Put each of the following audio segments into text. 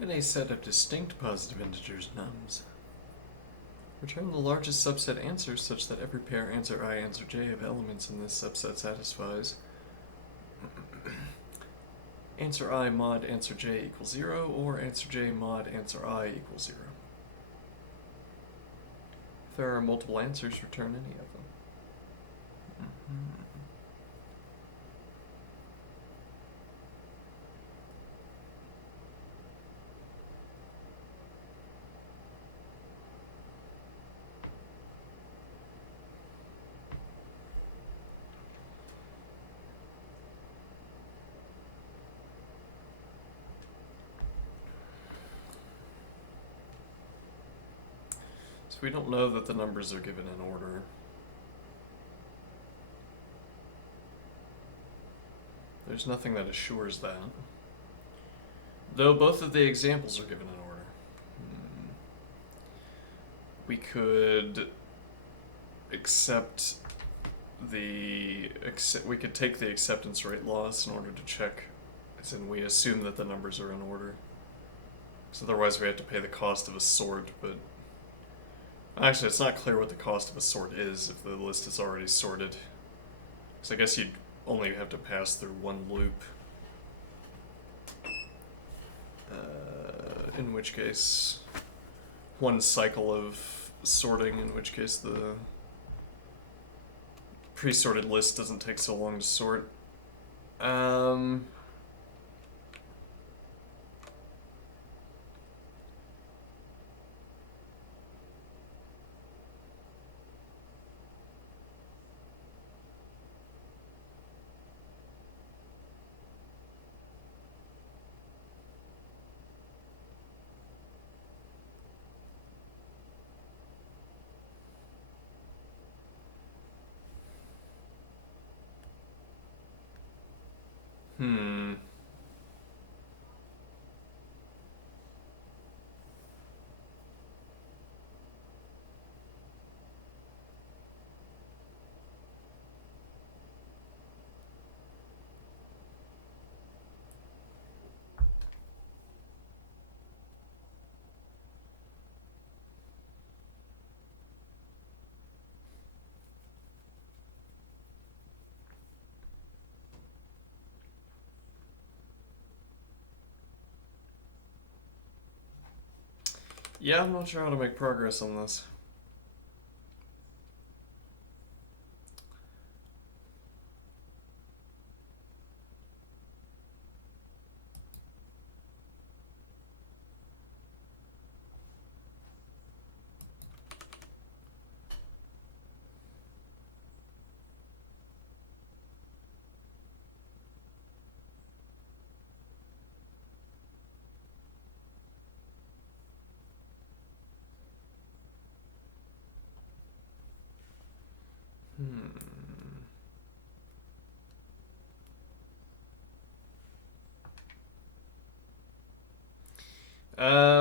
Given a set of distinct positive integers, nums, return the largest subset answers such that every pair answer I, answer j of elements in this subset satisfies answer I mod answer j equals 0 or answer j mod answer I equals 0. If there are multiple answers, return any of them. So we don't know that the numbers are given in order. There's nothing that assures that. Though both of the examples are given in order. We could accept we could take the acceptance rate loss in order to check, as in we assume that the numbers are in order. So otherwise we have to pay the cost of a sort, but actually it's not clear what the cost of a sort is if the list is already sorted. So I guess you'd only have to pass through one loop. In which case, one cycle of sorting, in which case the pre-sorted list doesn't take so long to sort. Hmm. Yeah, I'm not sure how to make progress on this.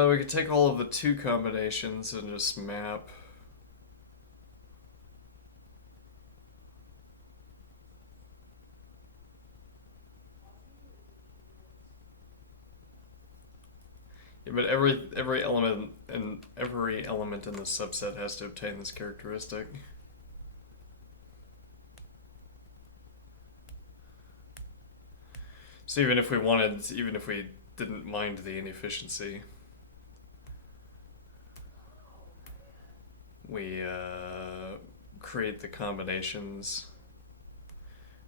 We could take all of the two combinations and just map. Yeah, but every element in the subset has to obtain this characteristic. So even if we didn't mind the inefficiency, we create the combinations.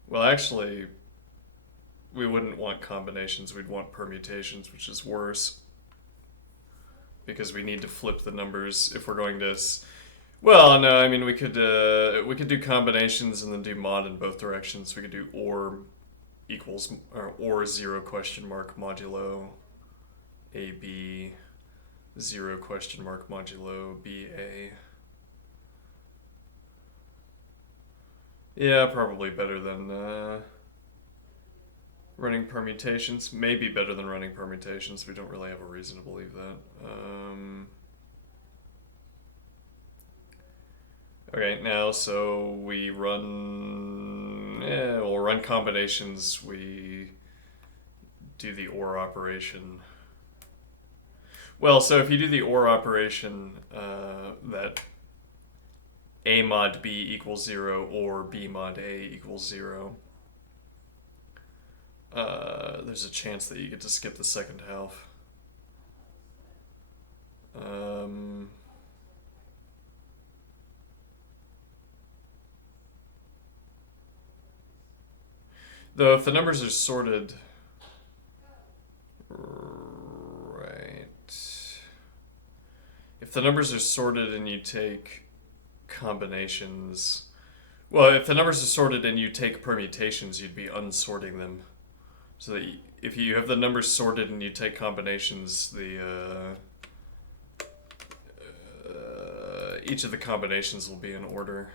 Well, actually, we wouldn't want combinations, we'd want permutations, which is worse. Because we need to flip the numbers if we're going to... Well, no, I mean, we could do combinations and then do mod in both directions. We could do or equals, or 0 question mark modulo AB, 0 question mark modulo BA. Yeah, probably better than running permutations. Maybe better than running permutations. We don't really have a reason to believe that. Okay, now so we run... Yeah, we'll run combinations. We do the OR operation. Well, so if you do the OR operation, that A mod B equals 0 or B mod A equals 0, there's a chance that you get to skip the second half. Though if the numbers are sorted, right, if the numbers are sorted and you take combinations, well, if the numbers are sorted and you take permutations, you'd be unsorting them. So that if you have the numbers sorted and you take combinations, each of the combinations will be in order.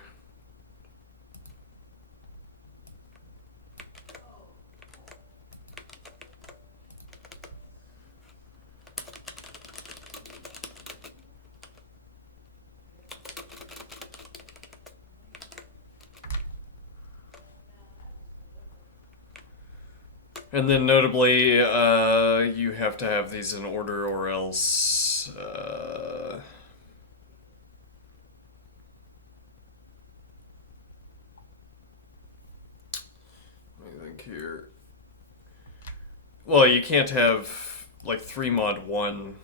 And then notably, you have to have these in order or else... let me think here. Well, you can't have, like, 3 mod 1.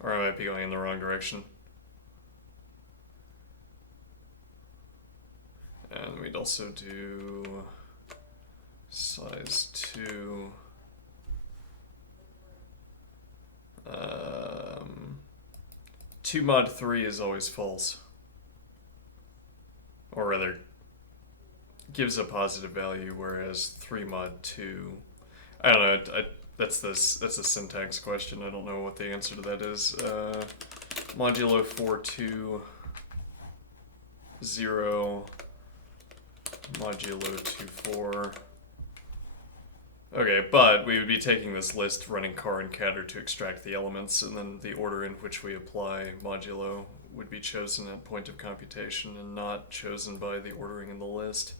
Or I might be going in the wrong direction. And we'd also do... size 2. 2 mod 3 is always false. Or rather, gives a positive value, whereas 3 mod 2... I don't know, that's a syntax question. I don't know what the answer to that is. Modulo 4, 2, 0, modulo 2, 4... Okay, but we would be taking this list, running car and catter to extract the elements, and then the order in which we apply modulo would be chosen at point of computation and not chosen by the ordering in the list.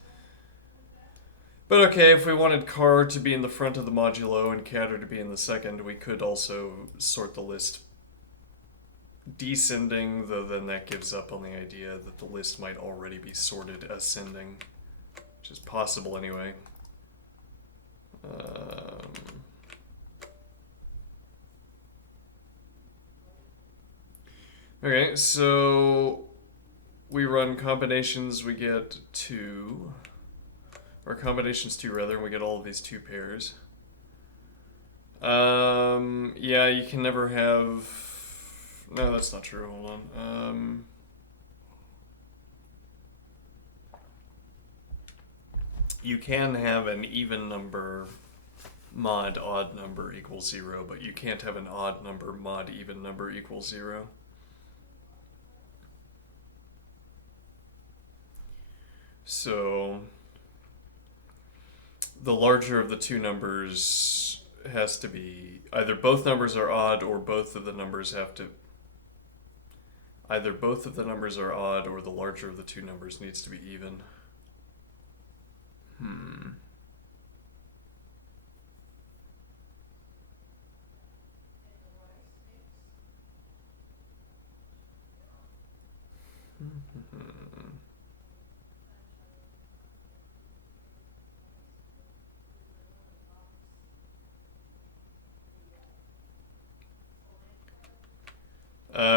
But okay, if we wanted car to be in the front of the modulo and catter to be in the second, we could also sort the list descending, though then that gives up on the idea that the list might already be sorted ascending, which is possible anyway. Okay, so we run combinations, we get 2, or combinations 2 rather, and we get all of these 2 pairs. Yeah, you can never have... No, that's not true, hold on. You can have an even number mod odd number equals 0, but you can't have an odd number mod even number equals 0. So the larger of the 2 numbers has to be either both numbers are odd or both of the numbers have to... Either both of the numbers are odd or the larger of the 2 numbers needs to be even.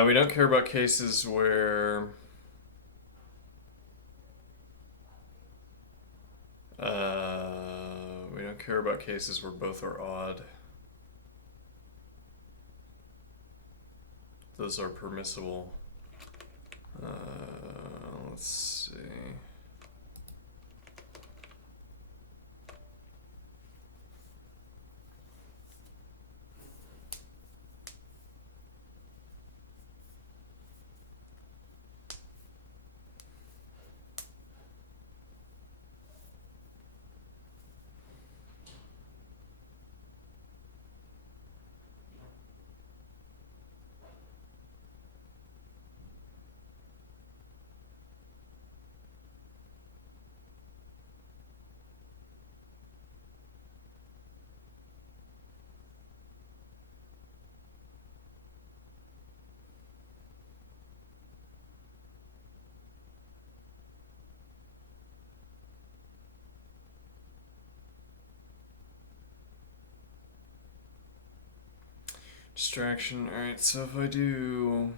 We don't care about cases where we don't care about cases where both are odd. Those are permissible. Let's see. Distraction. Alright, so if I do...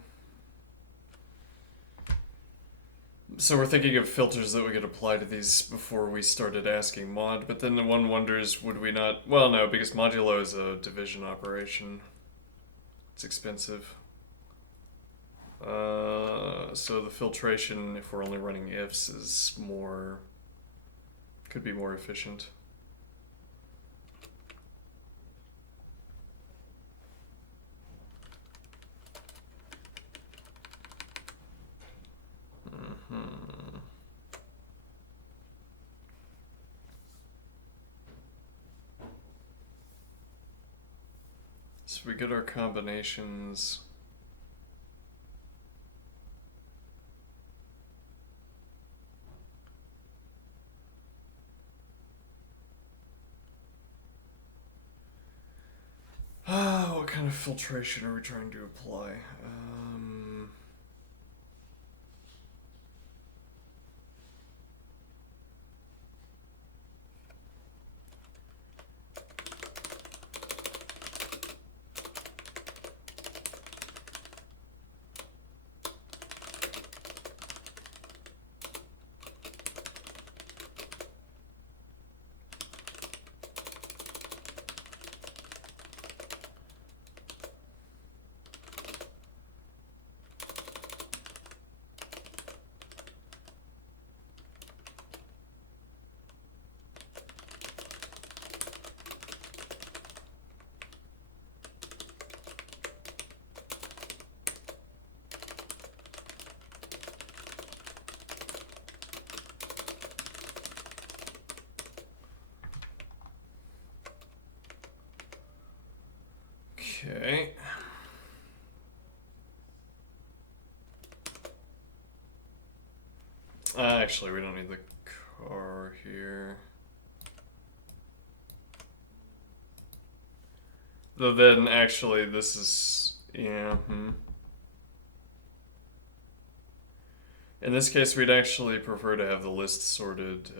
So we're thinking of filters that we could apply to these before we started asking mod, but then one wonders, would we not... Well, no, because modulo is a division operation. It's expensive. So the filtration, if we're only running ifs, is more... could be more efficient. So we get our combinations. What kind of filtration are we trying to apply? Okay. Actually, we don't need the car here. Though then, actually, this is... yeah, In this case, we'd actually prefer to have the list sorted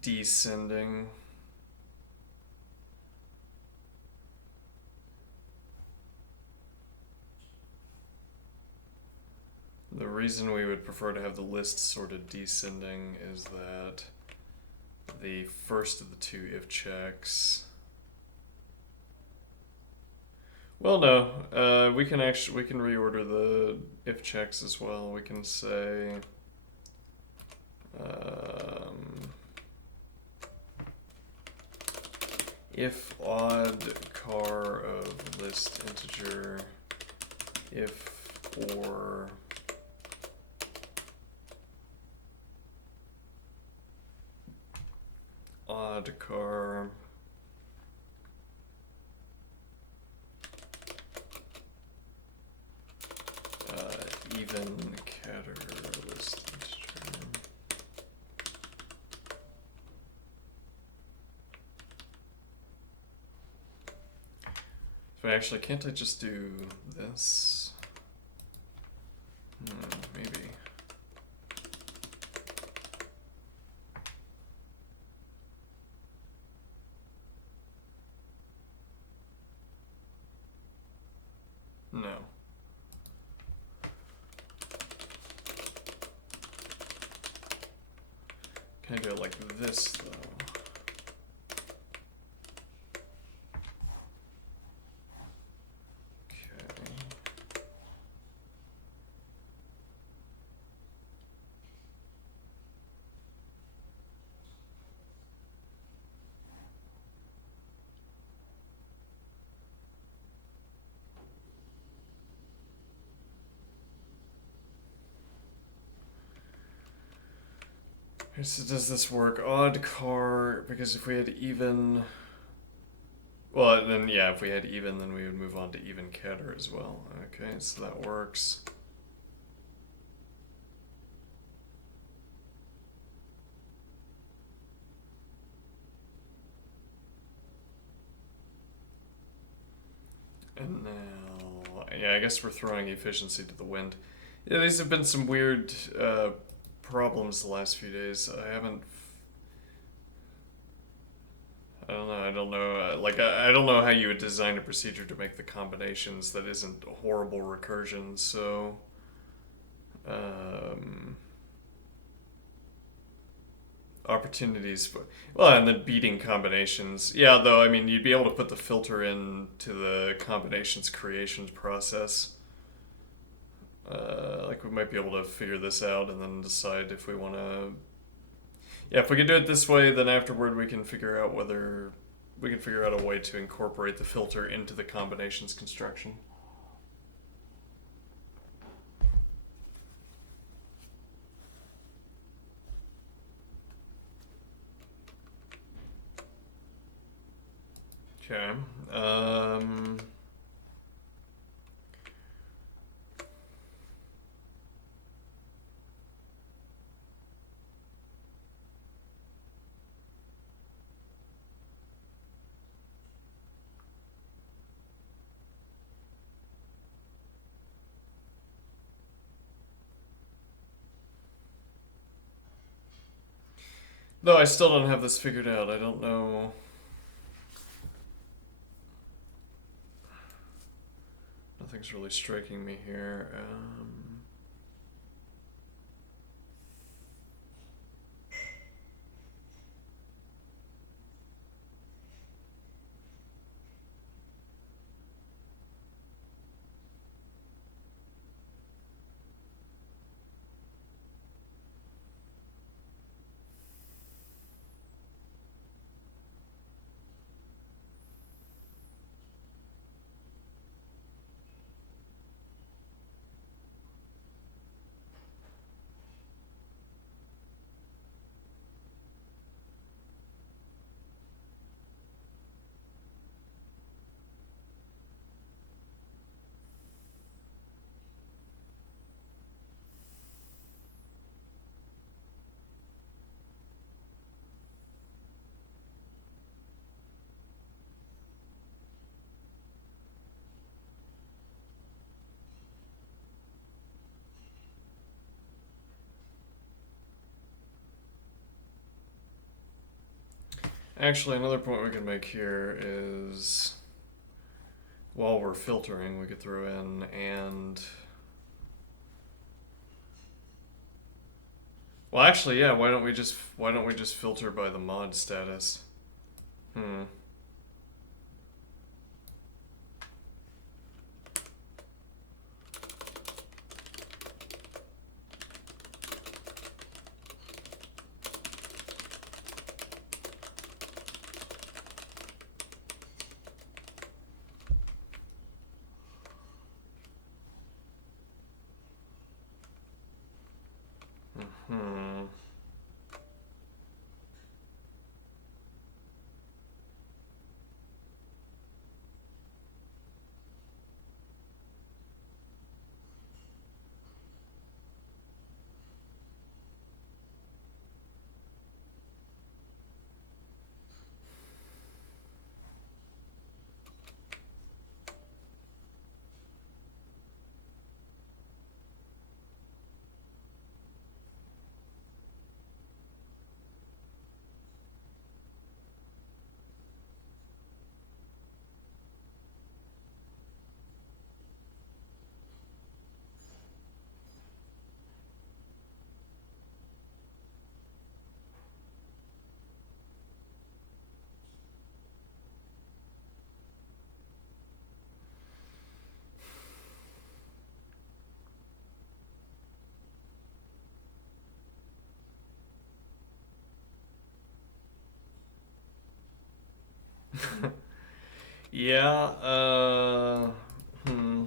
descending. The reason we would prefer to have the list sorted descending is that the first of the two if checks... Well, no. We can reorder the if checks as well. We can say if odd car of list integer, if or odd car even catter list integer. So actually, can't I just do this? Maybe. No. Can I do it like this, though? Okay. So does this work? Odd car, because if we had even... Well, then, yeah, if we had even, then we would move on to even catter as well. Okay, so that works. And now... Yeah, I guess we're throwing efficiency to the wind. Yeah, these have been some weird problems the last few days. I don't know. I don't know. I don't know how you would design a procedure to make the combinations that isn't horrible recursions. So, um, opportunities for, well, and then beating combinations. Yeah, though, I mean, you'd be able to put the filter into the combinations creations process. Like we might be able to figure this out and then decide if we want to. Yeah, if we can do it this way, then afterward we can figure out whether we can figure out a way to incorporate the filter into the combinations construction. Okay. Though I still don't have this figured out. I don't know. Nothing's really striking me here. Actually, another point we can make here is while we're filtering, we could throw in and. Well, actually, yeah. Why don't we just filter by the mod status? Hmm. Hmm. Yeah. Hmm.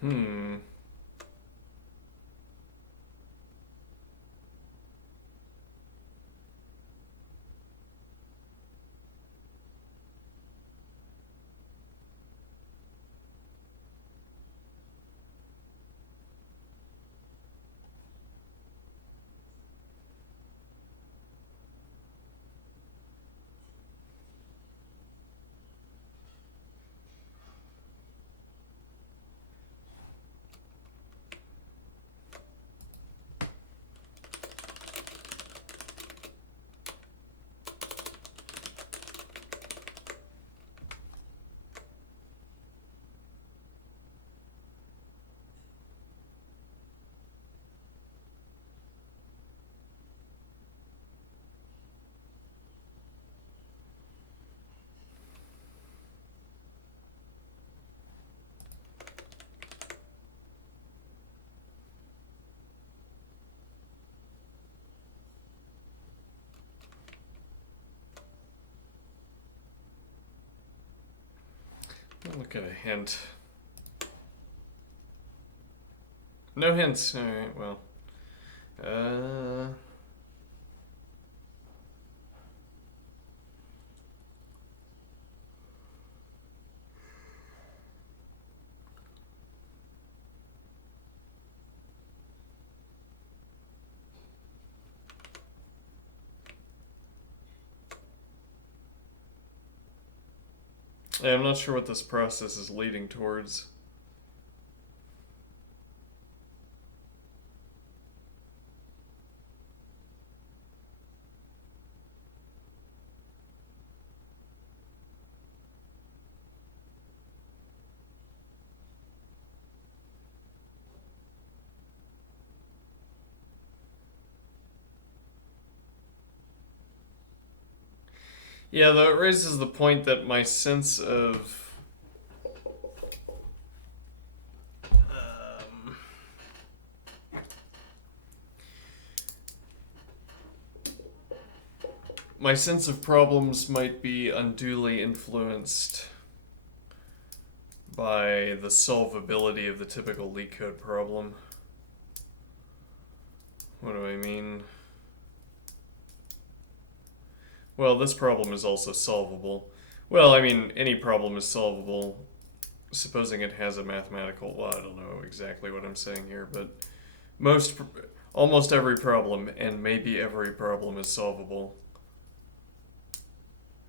Hmm. I'll look at a hint. No hints. All right. Well. Yeah, I'm not sure what this process is leading towards. Yeah, though it raises the point that my sense of my sense of problems might be unduly influenced by the solvability of the typical leetcode problem. What do I mean? Well, this problem is also solvable. Well, I mean, any problem is solvable, supposing it has a mathematical. Well, I don't know exactly what I'm saying here, but almost every problem, and maybe every problem, is solvable.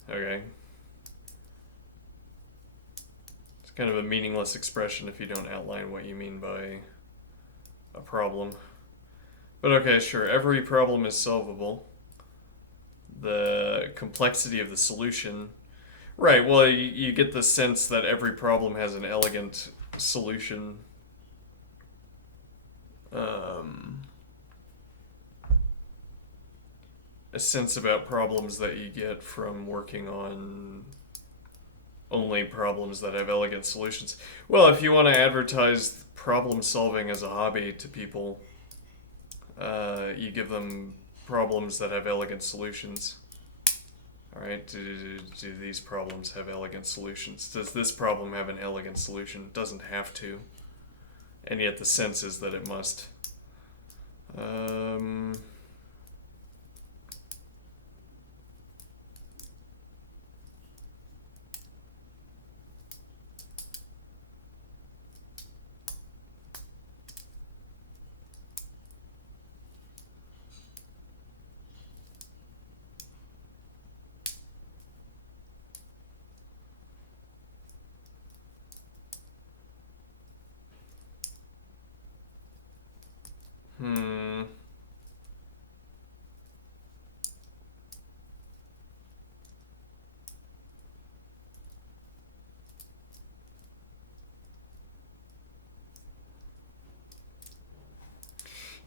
Okay. It's kind of a meaningless expression if you don't outline what you mean by a problem. But okay, sure, every problem is solvable. The complexity of the solution. Right, well, you get the sense that every problem has an elegant solution. A sense about problems that you get from working on only problems that have elegant solutions. Well, if you want to advertise problem solving as a hobby to people, you give them problems that have elegant solutions. All right, do these problems have elegant solutions? Does this problem have an elegant solution? It doesn't have to, and yet the sense is that it must. Hmm.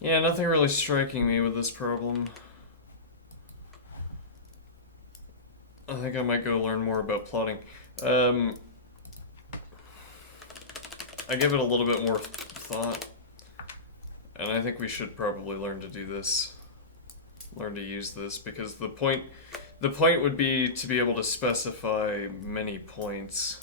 Yeah, nothing really striking me with this problem. I think I might go learn more about plotting. I give it a little bit more thought, and I think we should probably learn to do this, learn to use this, because the point would be to be able to specify many points.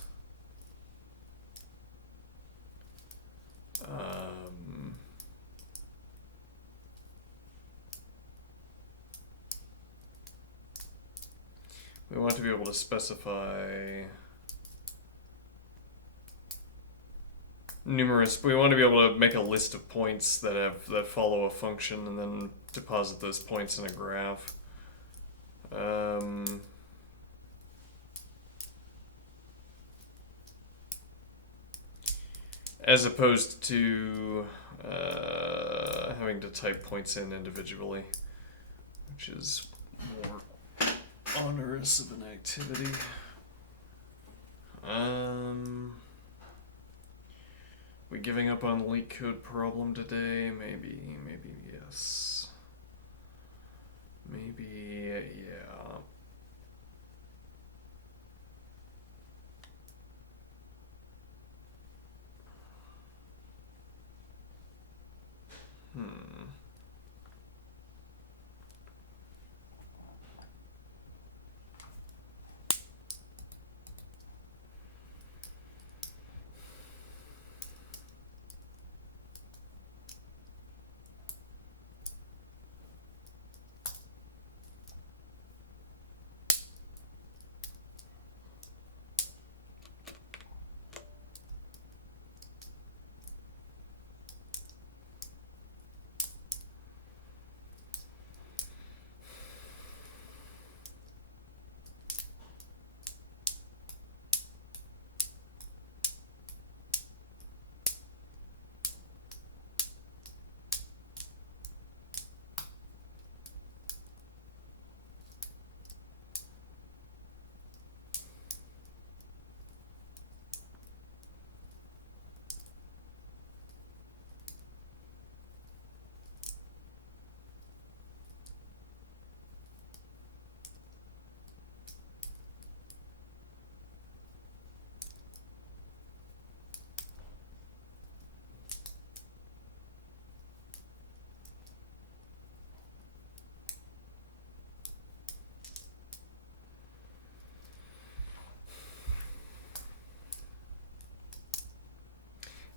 We want to be able to specify numerous. We want to be able to make a list of points that follow a function and then deposit those points in a graph. As opposed to having to type points in individually, which is more onerous of an activity. We giving up on the LeetCode problem today? Maybe yes. Maybe, yeah.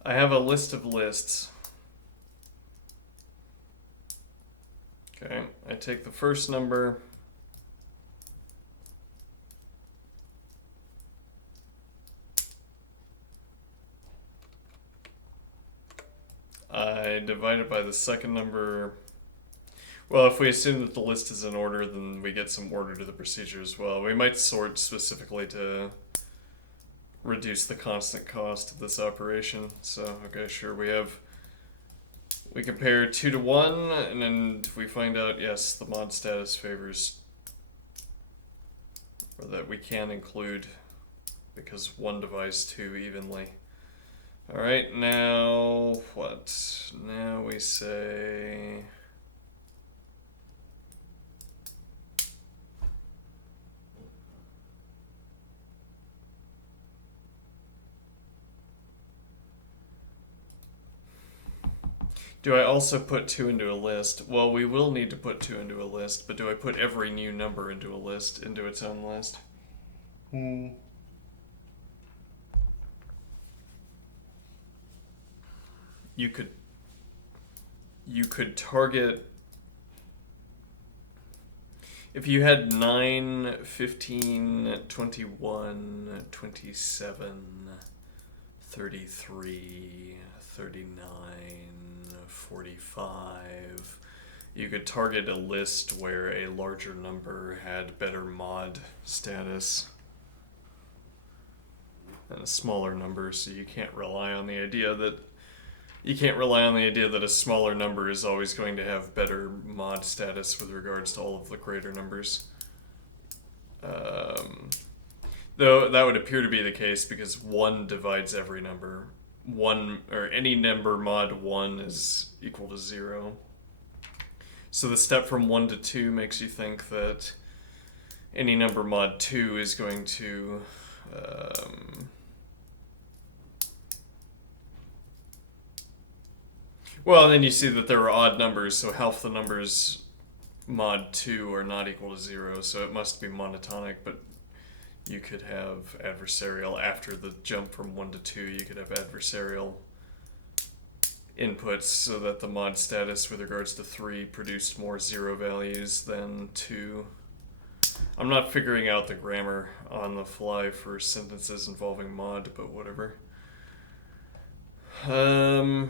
I have a list of lists. Okay, I take the first number. I divide it by the second number. Well, if we assume that the list is in order, then we get some order to the procedure as well. We might sort specifically to reduce the constant cost of this operation. So, okay, sure, we compare 2 to 1, and then we find out, yes, the mod status favors, or that we can include, because 1 divides 2 evenly. Alright, now what? Now we say... Do I also put 2 into a list? Well, we will need to put 2 into a list, but do I put every new number into a list, into its own list? You could target... If you had 9, 15, 21, 27, 33, 39, 45, you could target a list where a larger number had better mod status than a smaller number, so you can't rely on the idea that a smaller number is always going to have better mod status with regards to all of the greater numbers. Though that would appear to be the case because 1 divides every number. 1, or any number mod 1 is equal to 0. So the step from 1 to 2 makes you think that any number mod 2 is going to... Well, then you see that there are odd numbers, so half the numbers mod 2 are not equal to 0, so it must be monotonic, but you could have adversarial after the jump from 1 to 2, you could have adversarial inputs so that the mod status with regards to 3 produced more 0 values than 2. I'm not figuring out the grammar on the fly for sentences involving mod, but whatever. Alright,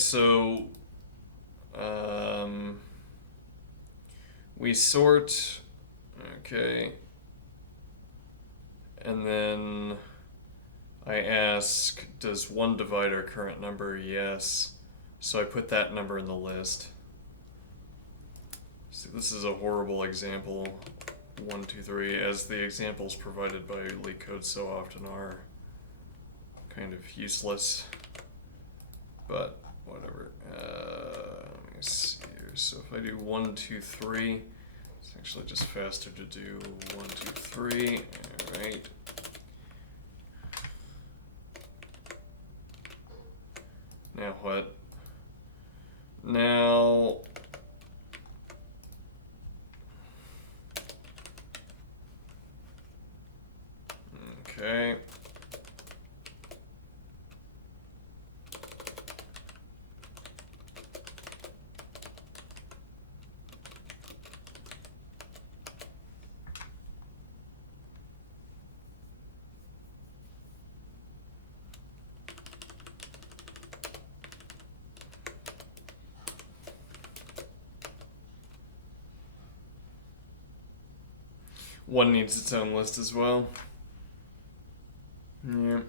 so we sort, okay, and then I ask, does 1 divide our current number? Yes. So I put that number in the list. See, this is a horrible example. 1, 2, 3, as the examples provided by LeetCode so often are kind of useless. But whatever. Let me see here. So if I do 1, 2, 3, it's actually just faster to do 1, 2, 3. All right. Now what? Now, okay. One needs its own list as well. Yeah.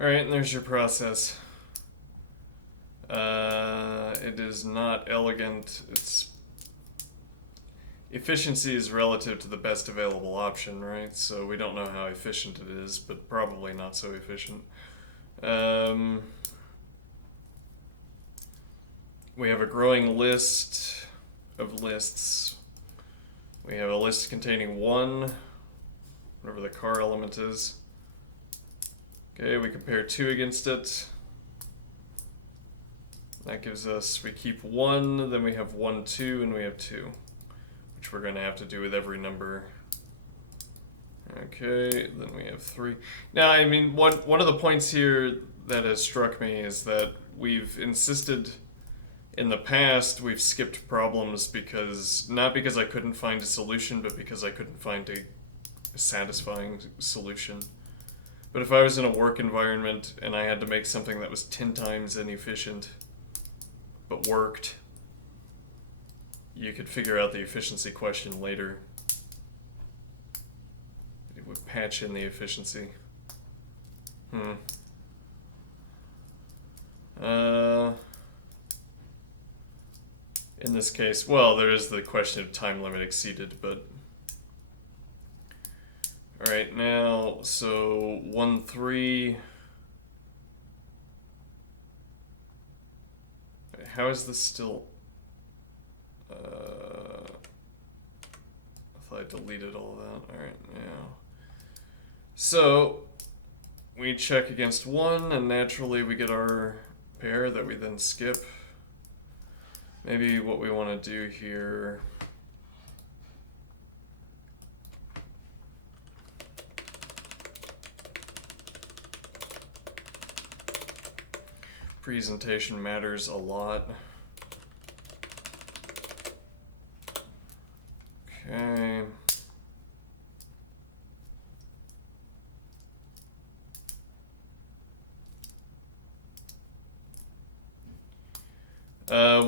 Alright, and there's your process. It is not elegant. Its efficiency is relative to the best available option, right? So we don't know how efficient it is, but probably not so efficient. We have a growing list of lists. We have a list containing 1, whatever the car element is. Okay, we compare 2 against it. That gives us, we keep 1, then we have 1, 2, and we have 2, which we're going to have to do with every number. Okay, then we have 3. Now, I mean, one of the points here that has struck me is that we've insisted in the past, we've skipped problems because, not because I couldn't find a solution, but because I couldn't find a satisfying solution. But if I was in a work environment and I had to make something that was 10 times inefficient, but worked, you could figure out the efficiency question later. It would patch in the efficiency. In this case, well, there is the question of time limit exceeded, but... Alright, now, so 1, 3. How is this still... I thought I deleted all of that. Alright, now. So, we check against 1, and naturally we get our pair that we then skip. Maybe what we want to do here... Presentation matters a lot. Okay.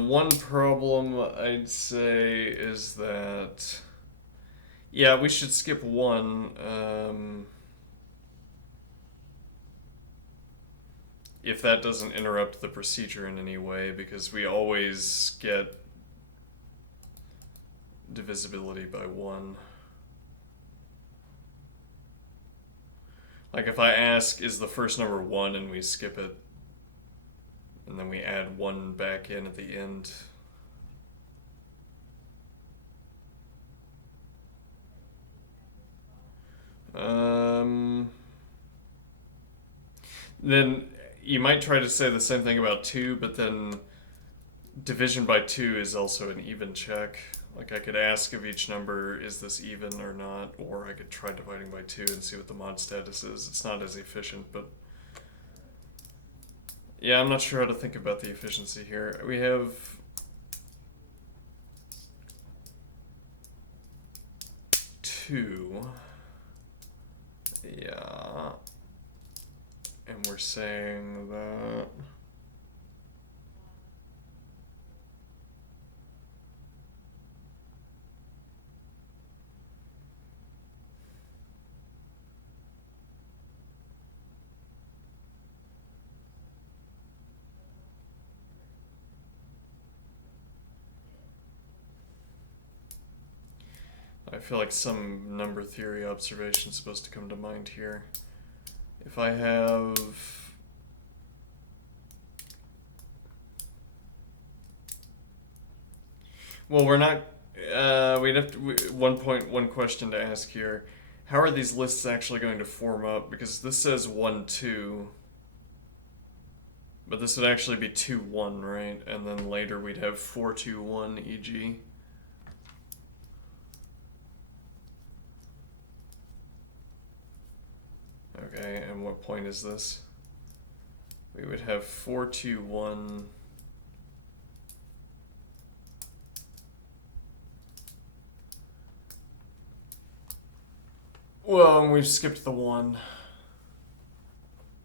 One problem I'd say is that, yeah, we should skip 1. If that doesn't interrupt the procedure in any way, because we always get divisibility by 1. Like if I ask, is the first number 1, and we skip it, and then we add 1 back in at the end. Then you might try to say the same thing about 2, but then division by 2 is also an even check. Like I could ask of each number, is this even or not? Or I could try dividing by 2 and see what the mod status is. It's not as efficient, but... yeah, I'm not sure how to think about the efficiency here. We have... two. Yeah. And we're saying that... I feel like some number theory observation is supposed to come to mind here. If I have... well, we're not... we'd have to... one question to ask here. How are these lists actually going to form up? Because this says 1, 2. But this would actually be 2, 1, right? And then later we'd have 4, 2, 1, e.g. Okay, and what point is this? We would have 4, 2, 1. Well, and we've skipped the 1.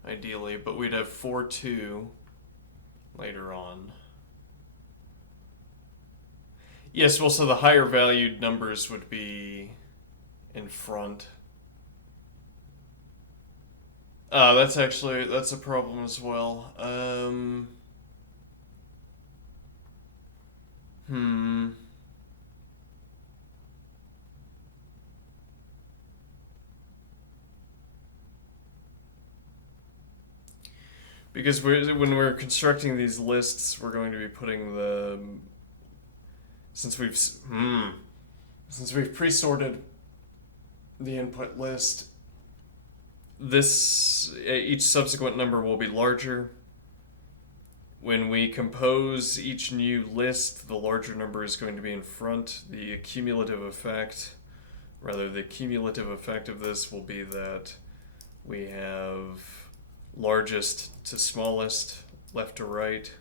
Ideally, but we'd have 4, 2 later on. Yes, well, so the higher valued numbers would be in front. That's a problem as well. Because when we're constructing these lists, we're going to be putting the... Since we've pre-sorted the input list, each subsequent number will be larger. When we compose each new list, the larger number is going to be in front. The cumulative effect of this will be that we have largest to smallest, left to right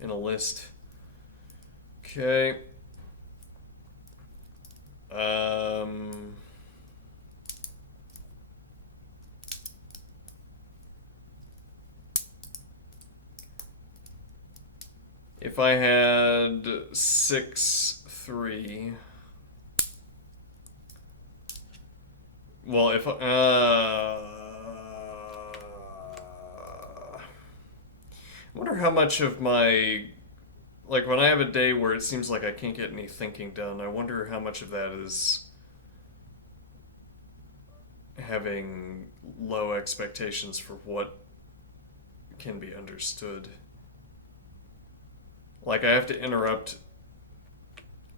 in a list. Okay. If I had 6, 3. Well, if I wonder how much of my, like when I have a day where it seems like I can't get any thinking done, I wonder how much of that is having low expectations for what can be understood. Like, I have to interrupt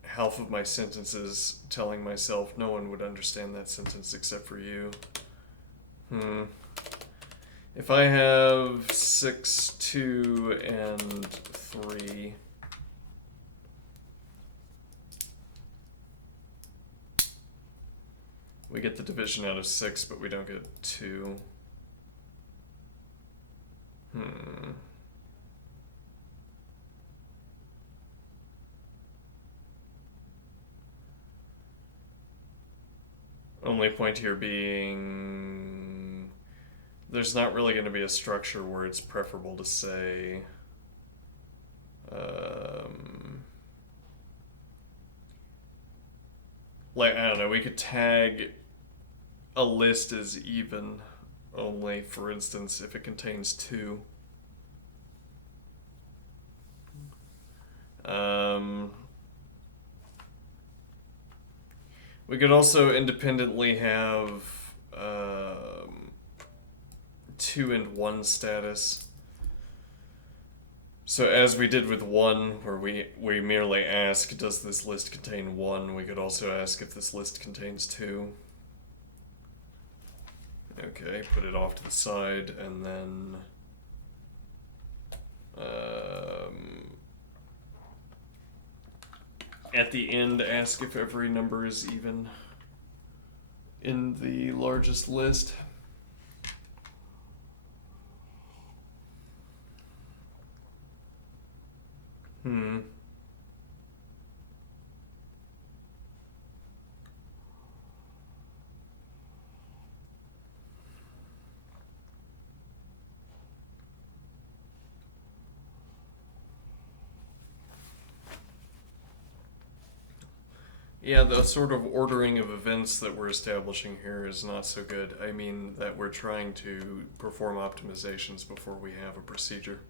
half of my sentences telling myself no one would understand that sentence except for you. If I have 6, 2, and 3, we get the division out of 6, but we don't get 2. Only point here being there's not really going to be a structure where it's preferable to say like, I don't know, we could tag a list as even only, for instance, if it contains 2. We could also independently have 2 and 1 status. So as we did with 1, where we merely ask, does this list contain 1, we could also ask if this list contains 2. Okay, put it off to the side, and then at the end, ask if every number is even in the largest list. Yeah, the sort of ordering of events that we're establishing here is not so good. I mean that we're trying to perform optimizations before we have a procedure.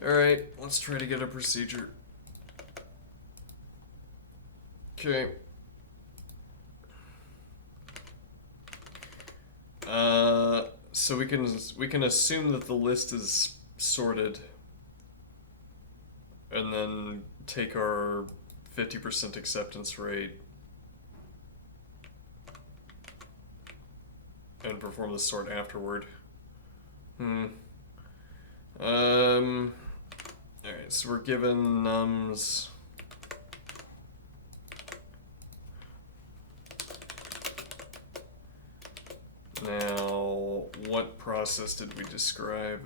Alright, let's try to get a procedure. Okay. So we can assume that the list is sorted, and then take our 50% acceptance rate and perform the sort afterward. Alright, so we're given nums. Now, what process did we describe?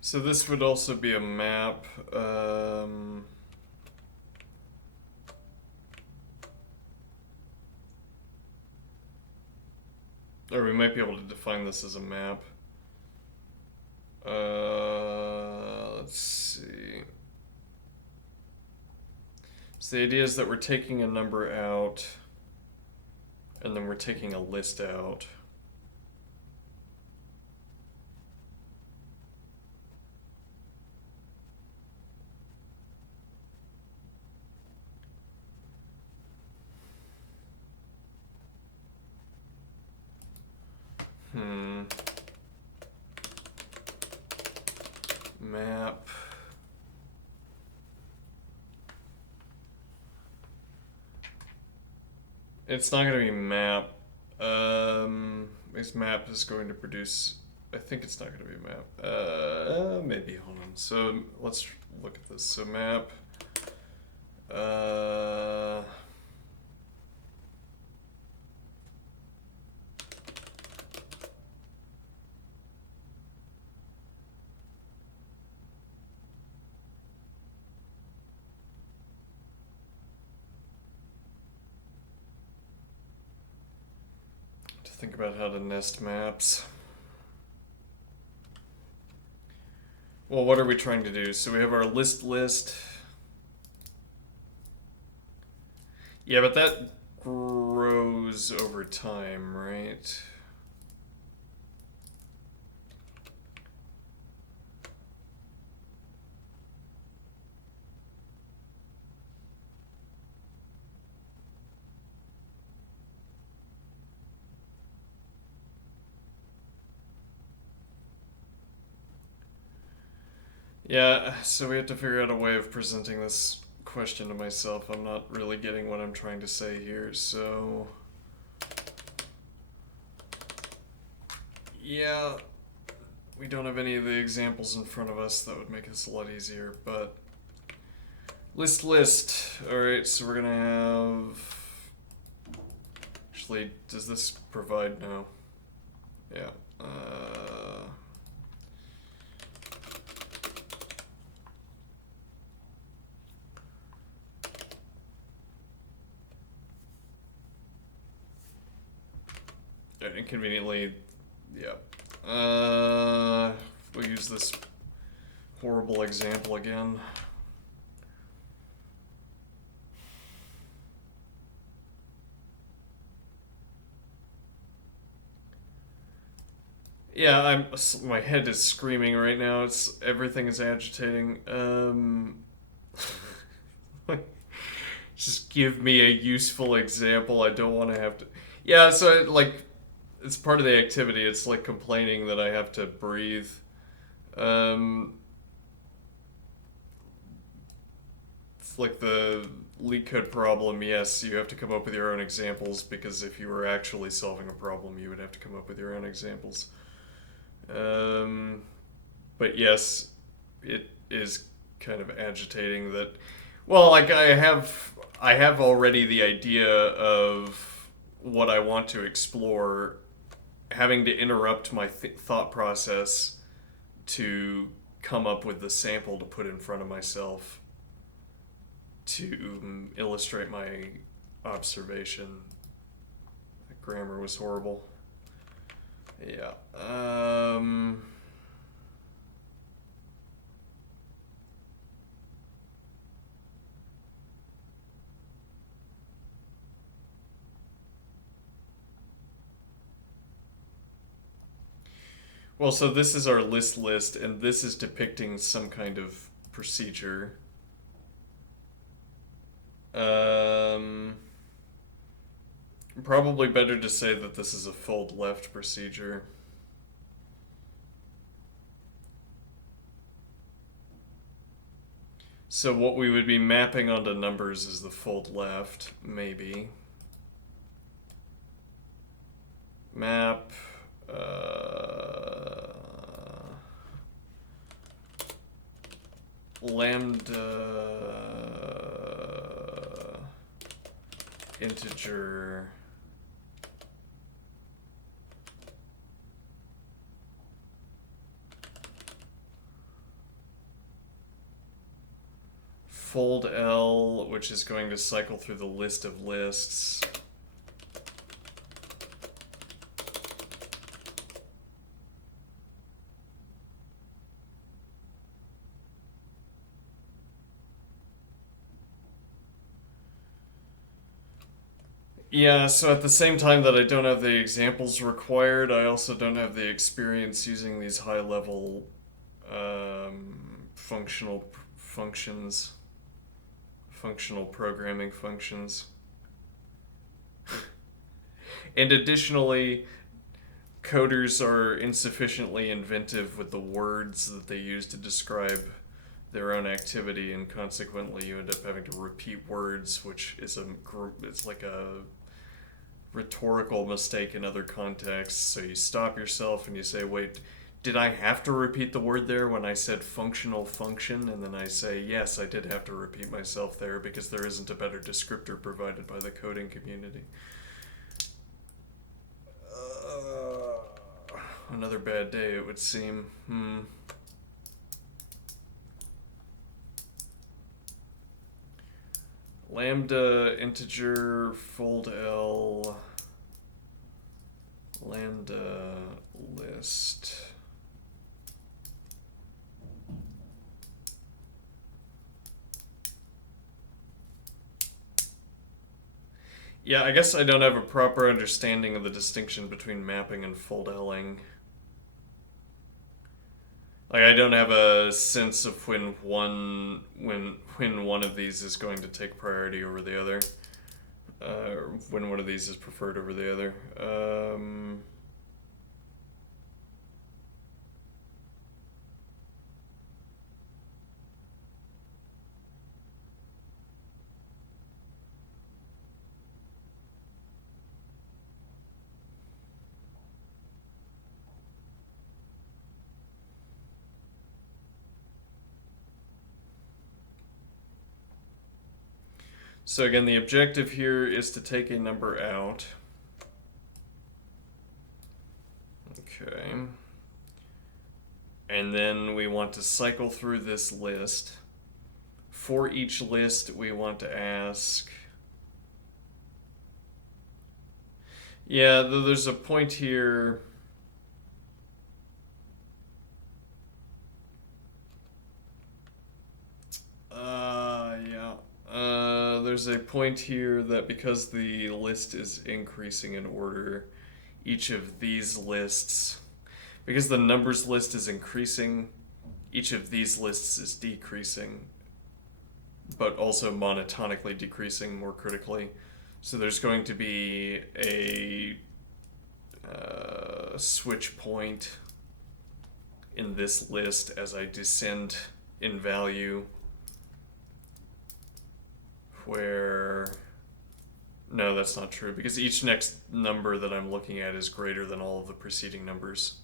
So this would also be a map. Or we might be able to define this as a map. Let's see. So the idea is that we're taking a number out, and then we're taking a list out. It's not going to be map. This map is going to produce. I think it's not going to be map. Maybe. Hold on. So let's look at this. So map. Think about how to nest maps. Well, what are we trying to do? So we have our list. Yeah, but that grows over time, right? Yeah, so we have to figure out a way of presenting this question to myself. I'm not really getting what I'm trying to say here, so... Yeah, we don't have any of the examples in front of us. That would make this a lot easier, but... List. Alright, so we're gonna have... Actually, does this provide... No. Yeah. Inconveniently, yeah. We'll use this horrible example again. Yeah, my head is screaming right now. Everything is agitating. Just give me a useful example. I don't want to have to. Yeah, so it's part of the activity. It's like complaining that I have to breathe. It's like the LeetCode problem. Yes, you have to come up with your own examples because if you were actually solving a problem, you would have to come up with your own examples. But yes, it is kind of agitating that. Well, like I have already the idea of what I want to explore, having to interrupt my thought process to come up with the sample to put in front of myself to illustrate my observation. The grammar was horrible. Yeah. Well, so this is our list, and this is depicting some kind of procedure. Probably better to say that this is a fold left procedure. So what we would be mapping onto numbers is the fold left, maybe. Map, lambda integer fold L, which is going to cycle through the list of lists. Yeah, so at the same time that I don't have the examples required, I also don't have the experience using these high-level functional programming functions. And additionally, coders are insufficiently inventive with the words that they use to describe their own activity, and consequently you end up having to repeat words, which is it's like rhetorical mistake in other contexts. So you stop yourself and you say, wait, did I have to repeat the word there when I said functional function? And then I say, yes, I did have to repeat myself there because there isn't a better descriptor provided by the coding community. Another bad day, it would seem. Lambda integer fold L lambda list. Yeah, I guess I don't have a proper understanding of the distinction between mapping and fold-Ling. Like, I don't have a sense of when one of these is going to take priority over the other, or when one of these is preferred over the other. So again, the objective here is to take a number out. Okay. And then we want to cycle through this list. For each list, we want to ask... Yeah, there's a point here... there's a point here that because the list is increasing in order, each of these lists, because the numbers list is increasing, each of these lists is decreasing, but also monotonically decreasing more critically. So there's going to be a switch point in this list as I descend in value, where... No, that's not true, because each next number that I'm looking at is greater than all of the preceding numbers.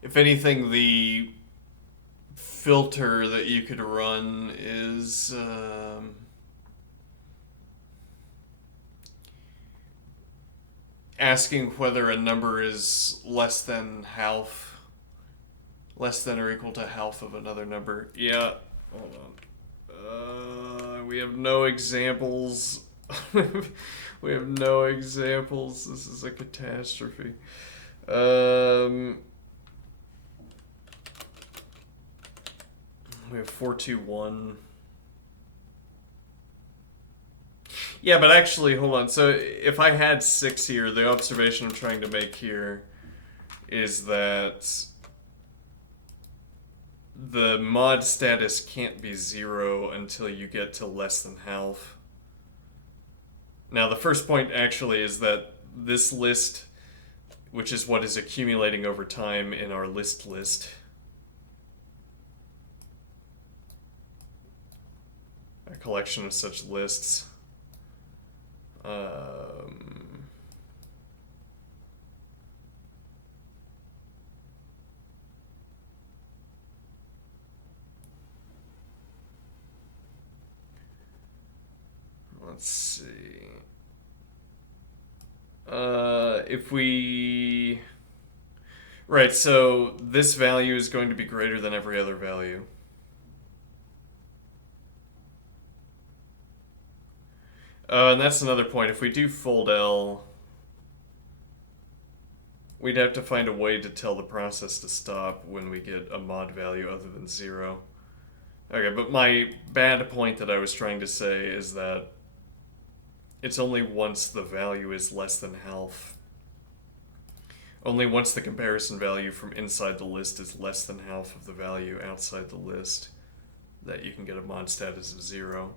If anything, the filter that you could run is... asking whether a number is less than half, less than or equal to half of another number. Yeah, hold on. We have no examples. We have no examples. This is a catastrophe. We have 421. Yeah, but actually, hold on. So if I had 6 here, the observation I'm trying to make here is that the mod status can't be 0 until you get to less than half. Now, the first point actually is that this list, which is what is accumulating over time in our list, a collection of such lists, let's see. If we... Right, so this value is going to be greater than every other value. And that's another point. If we do fold L, we'd have to find a way to tell the process to stop when we get a mod value other than 0. Okay, but my bad point that I was trying to say is that it's only once the value is less than half. Only once the comparison value from inside the list is less than half of the value outside the list that you can get a mod status of 0.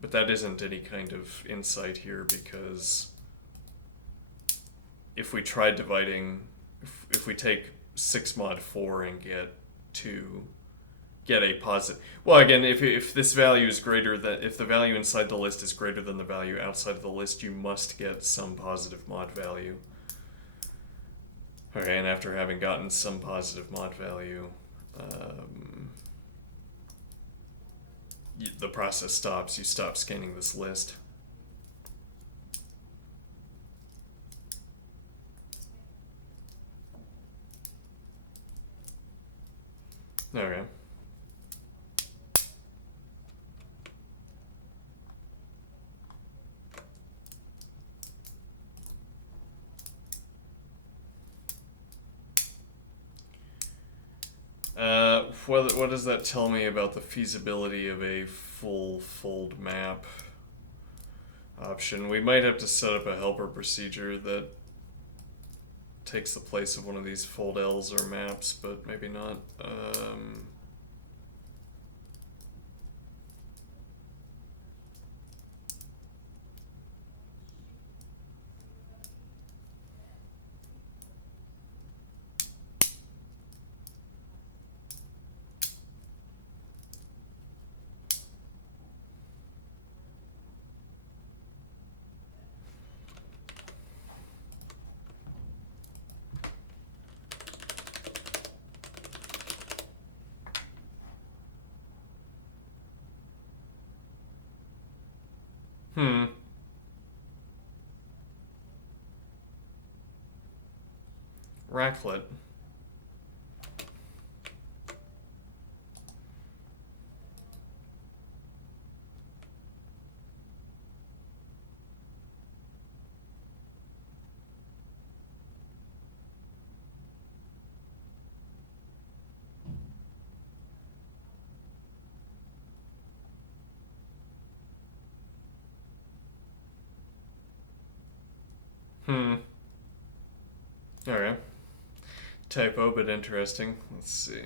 But that isn't any kind of insight here, because if we tried dividing, if if we take 6 mod 4 and get a positive. Well, again, if this value is greater than, if the value inside the list is greater than the value outside of the list, you must get some positive mod value. Okay, and after having gotten some positive mod value, the process stops. You stop scanning this list. Okay. What does that tell me about the feasibility of a full fold map option? We might have to set up a helper procedure that takes the place of one of these fold L's or maps, but maybe not. Hmm. Racket. Hmm. Okay. Typo, but interesting. Let's see.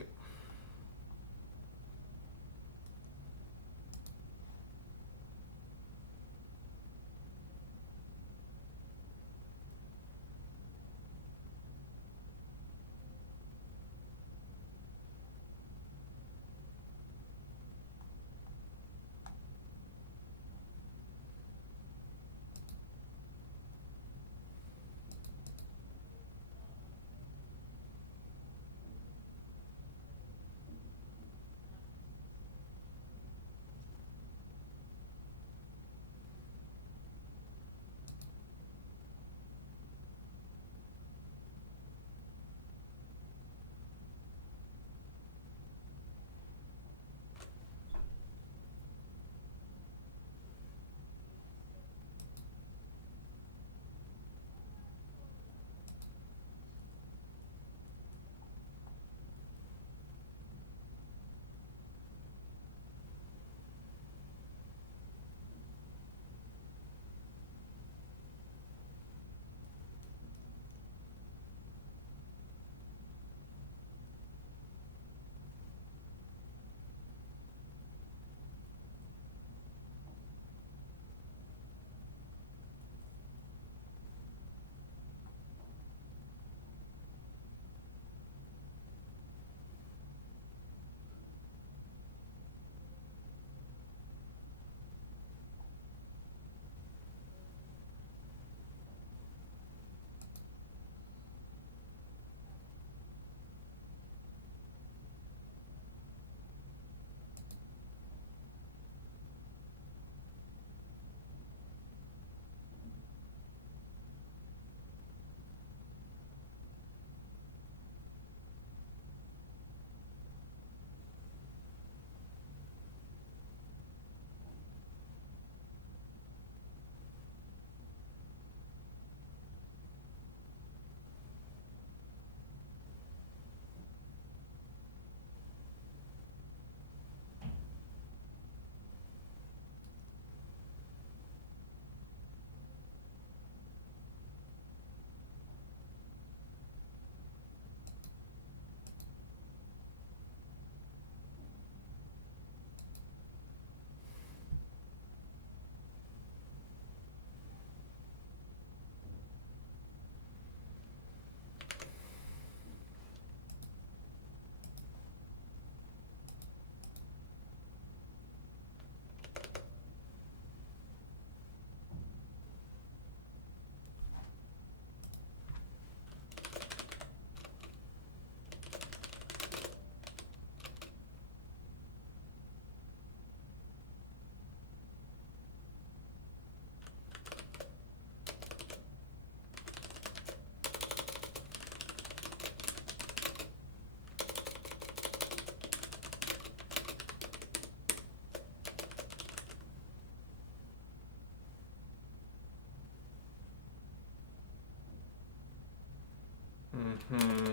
Hmm.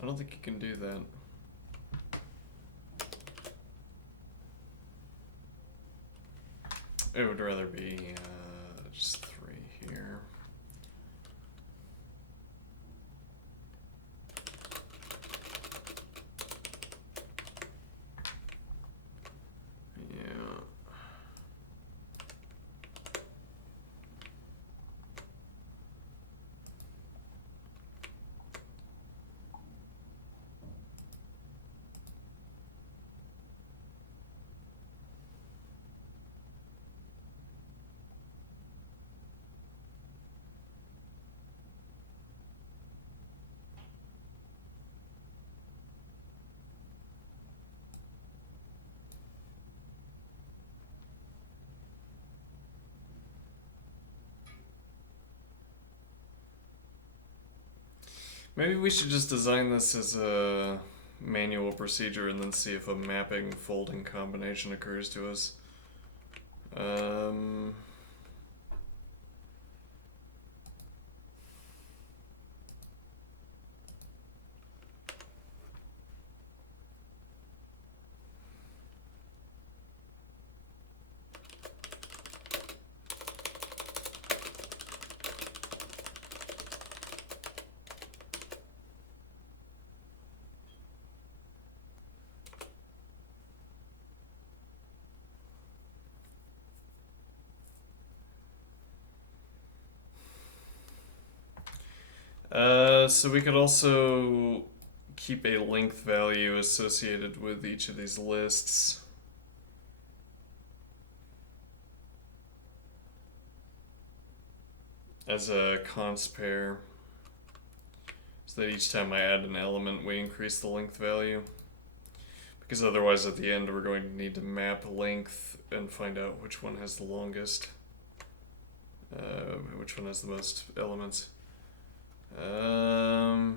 I don't think you can do that. It would rather be just 3 here. Yeah. Maybe we should just design this as a manual procedure and then see if a mapping folding combination occurs to us. So we could also keep a length value associated with each of these lists. As a const pair. So that each time I add an element, we increase the length value. Because otherwise at the end we're going to need to map length and find out which one has the longest. Which one has the most elements. Hmm.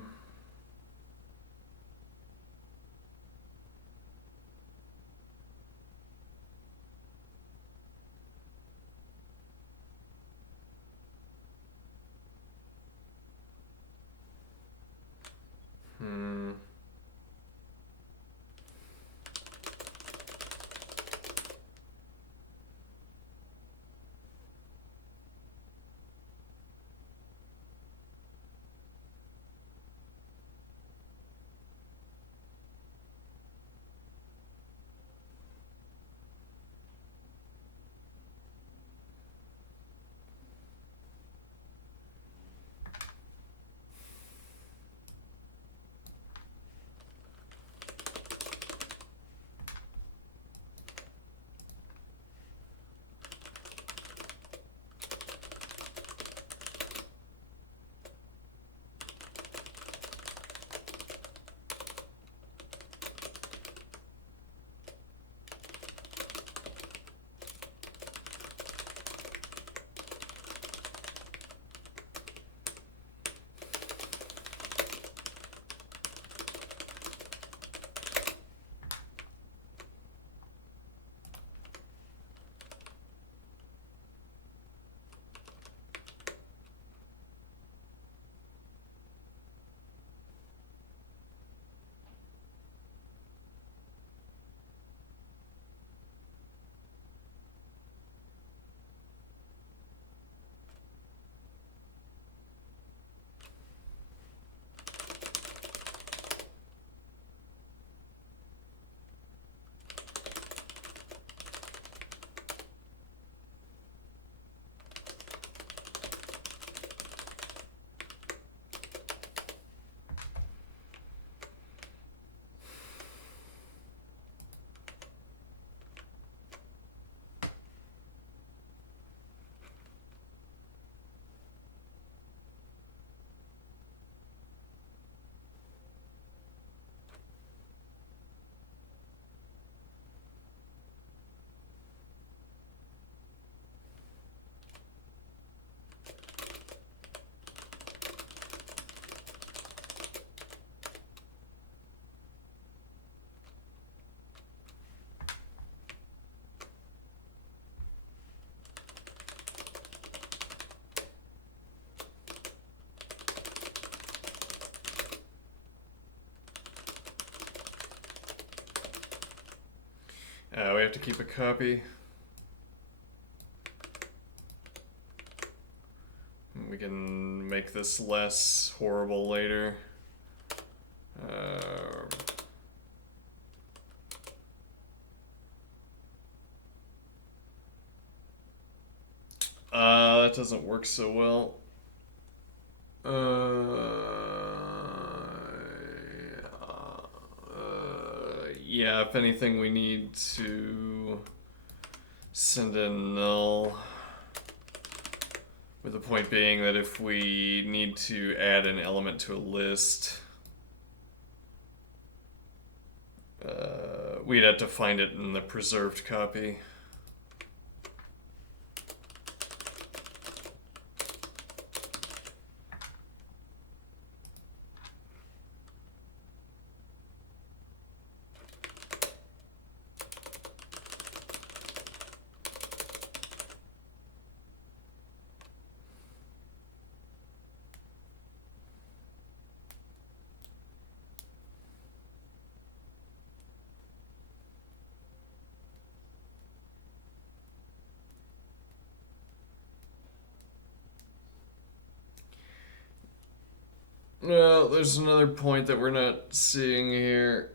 We have to keep a copy. We can make this less horrible later. That doesn't work so well. Yeah, if anything, we need to send in null. With the point being that if we need to add an element to a list, we'd have to find it in the preserved copy. No, there's another point that we're not seeing here.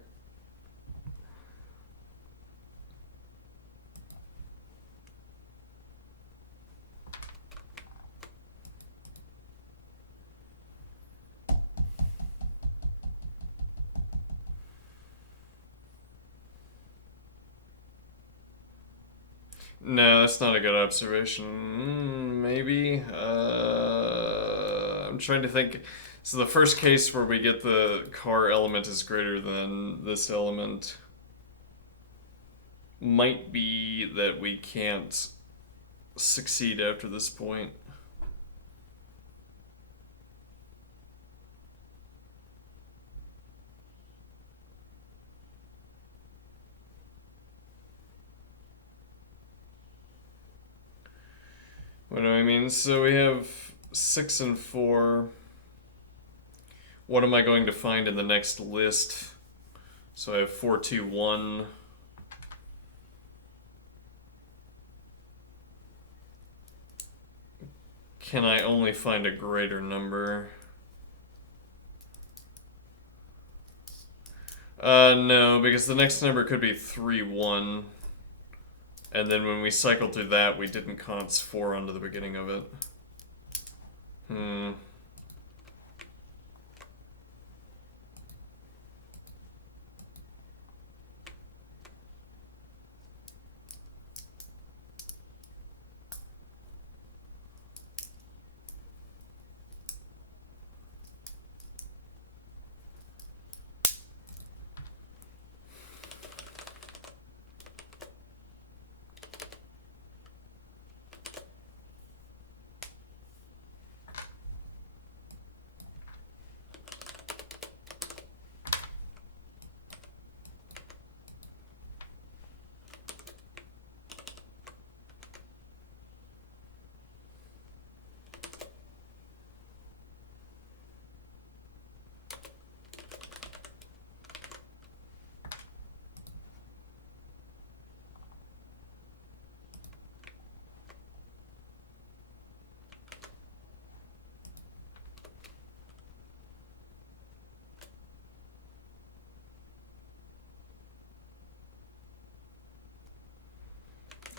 No, that's not a good observation. Maybe. I'm trying to think. So the first case where we get the car element is greater than this element might be that we can't succeed after this point. What do I mean? So we have 6 and 4. What am I going to find in the next list? So I have 4, 2, 1. Can I only find a greater number? No, because the next number could be 3, 1. And then when we cycled through that, we didn't const 4 onto the beginning of it.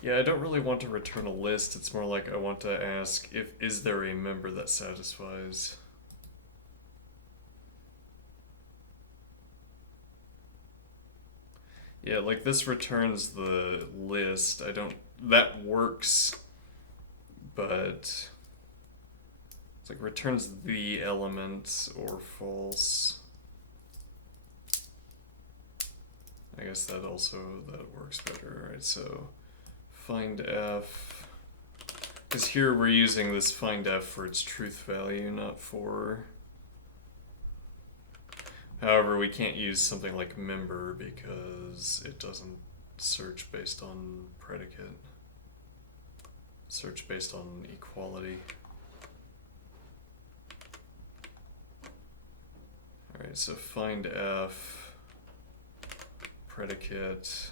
Yeah, I don't really want to return a list. It's more like I want to ask is there a member that satisfies? Yeah, like this returns the list. That works, but it's like returns the element or false. I guess that works better, right? So find f, because here we're using this find f for its truth value, not for. However, we can't use something like member because it doesn't search based on predicate. Search based on equality. Alright, so find f, predicate,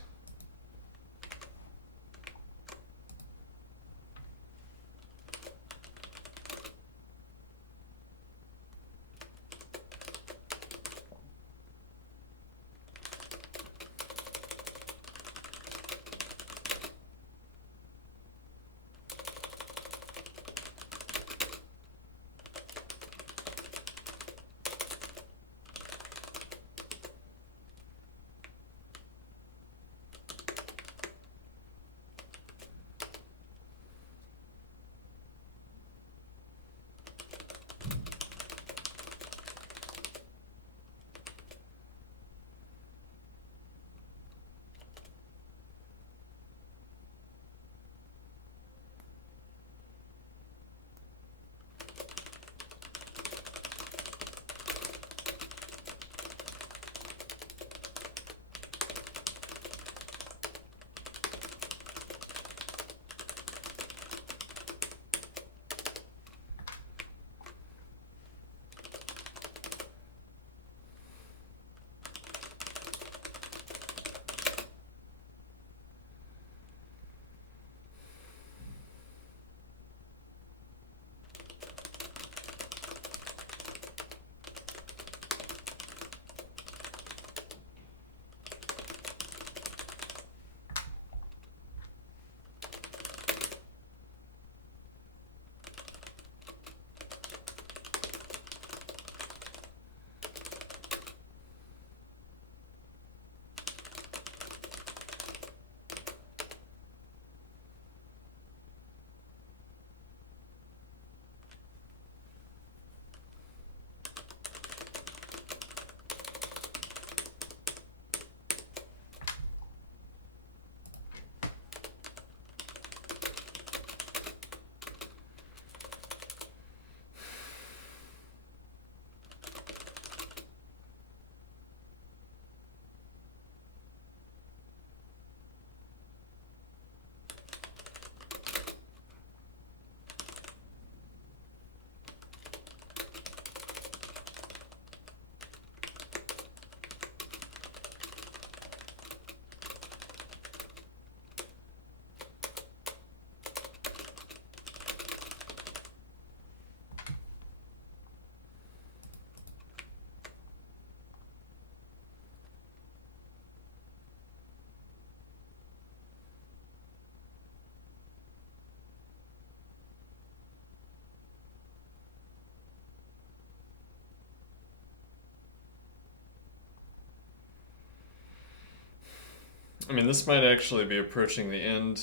I mean, this might actually be approaching the end.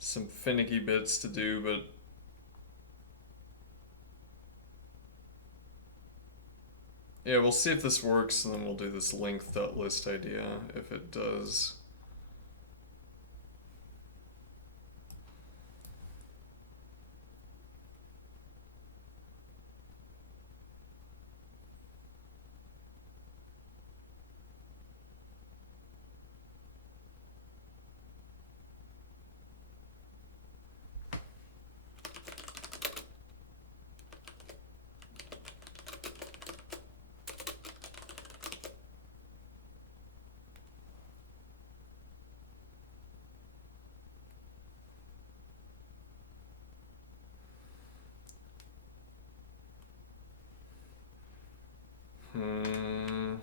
Some finicky bits to do, but yeah, we'll see if this works, and then we'll do this length.list idea if it does. Hmm.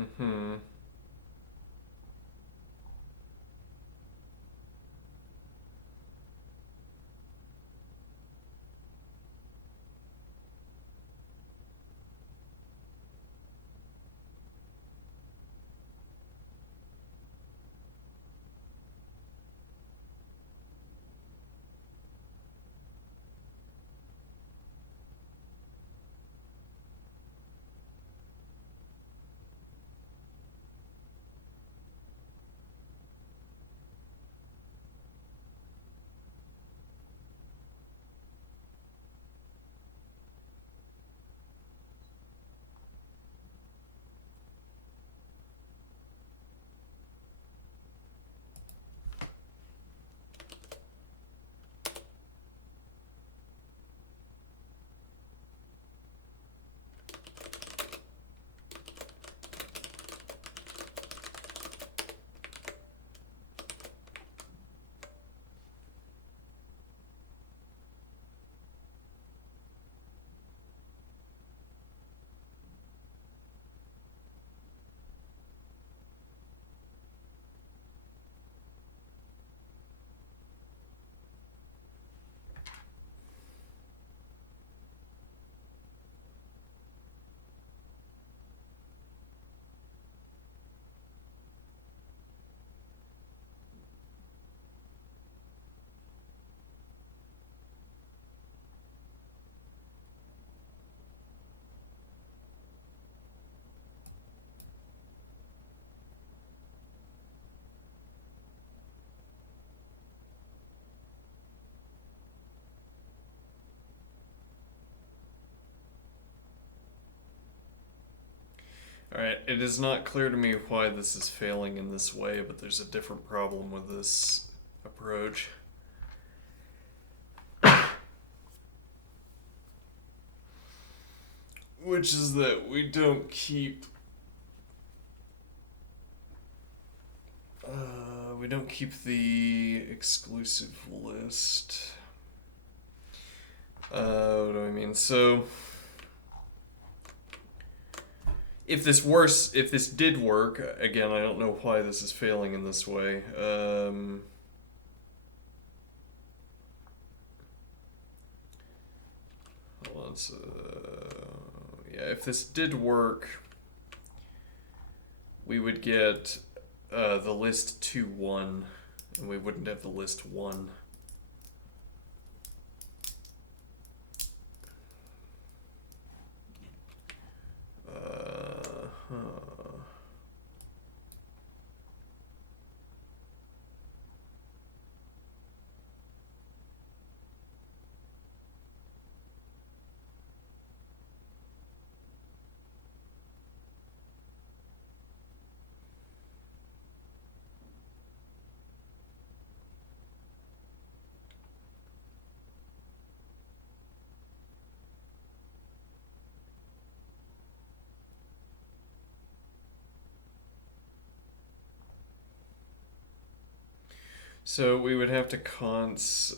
Mm-hmm. Alright, it is not clear to me why this is failing in this way, but there's a different problem with this approach. Which is that we don't keep the exclusive list. What do I mean? So if this did work, again, I don't know why this is failing in this way. Hold on, so yeah, if this did work, we would get the list 2-1, and we wouldn't have the list 1. So we would have to const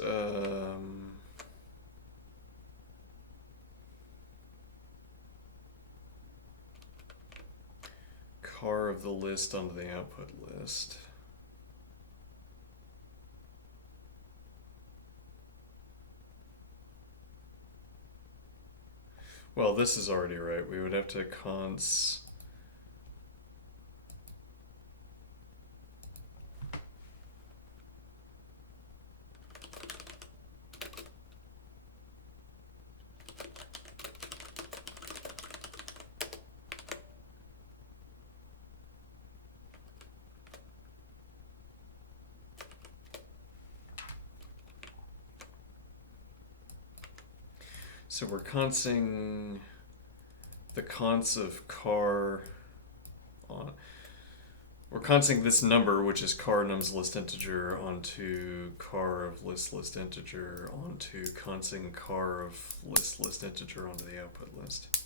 car of the list onto the output list. Well, this is already right. We would have to const so we're consting the cons of car on. We're consting this number, which is car nums list integer, onto car of list integer, onto consting car of list integer onto the output list.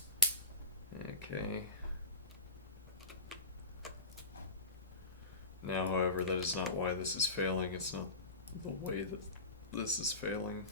Okay. Now, however, that is not why this is failing. It's not the way that this is failing.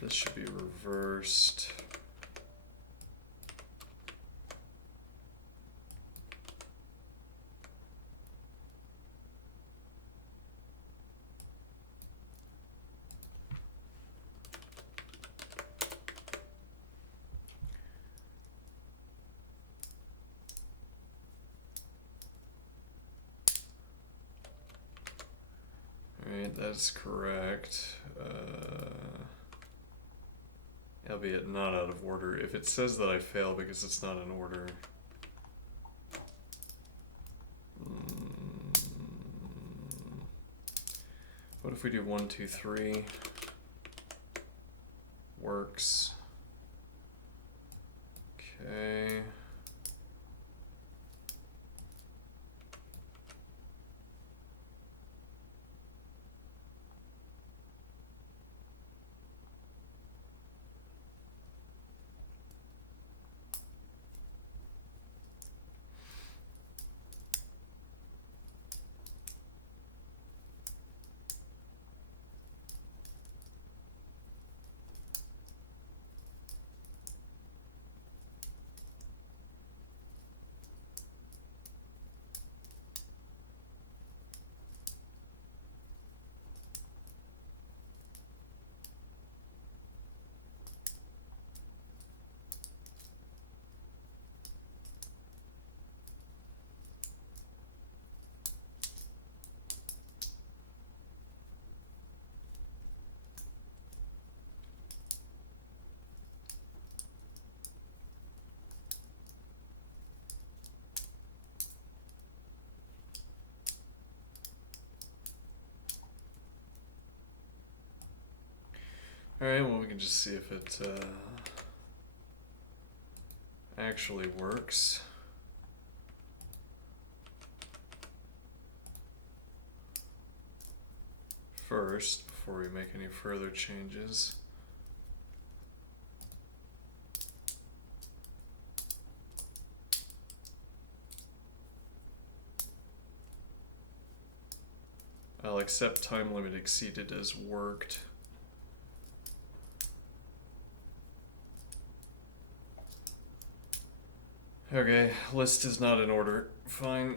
This should be reversed. Alright, that's correct. Albeit not out of order. If it says that I fail because it's not in order. What if we do 1, 2, 3? Works. Okay. Alright, well, we can just see if it actually works. First, before we make any further changes. I'll accept time limit exceeded as worked. Okay, list is not in order. Fine.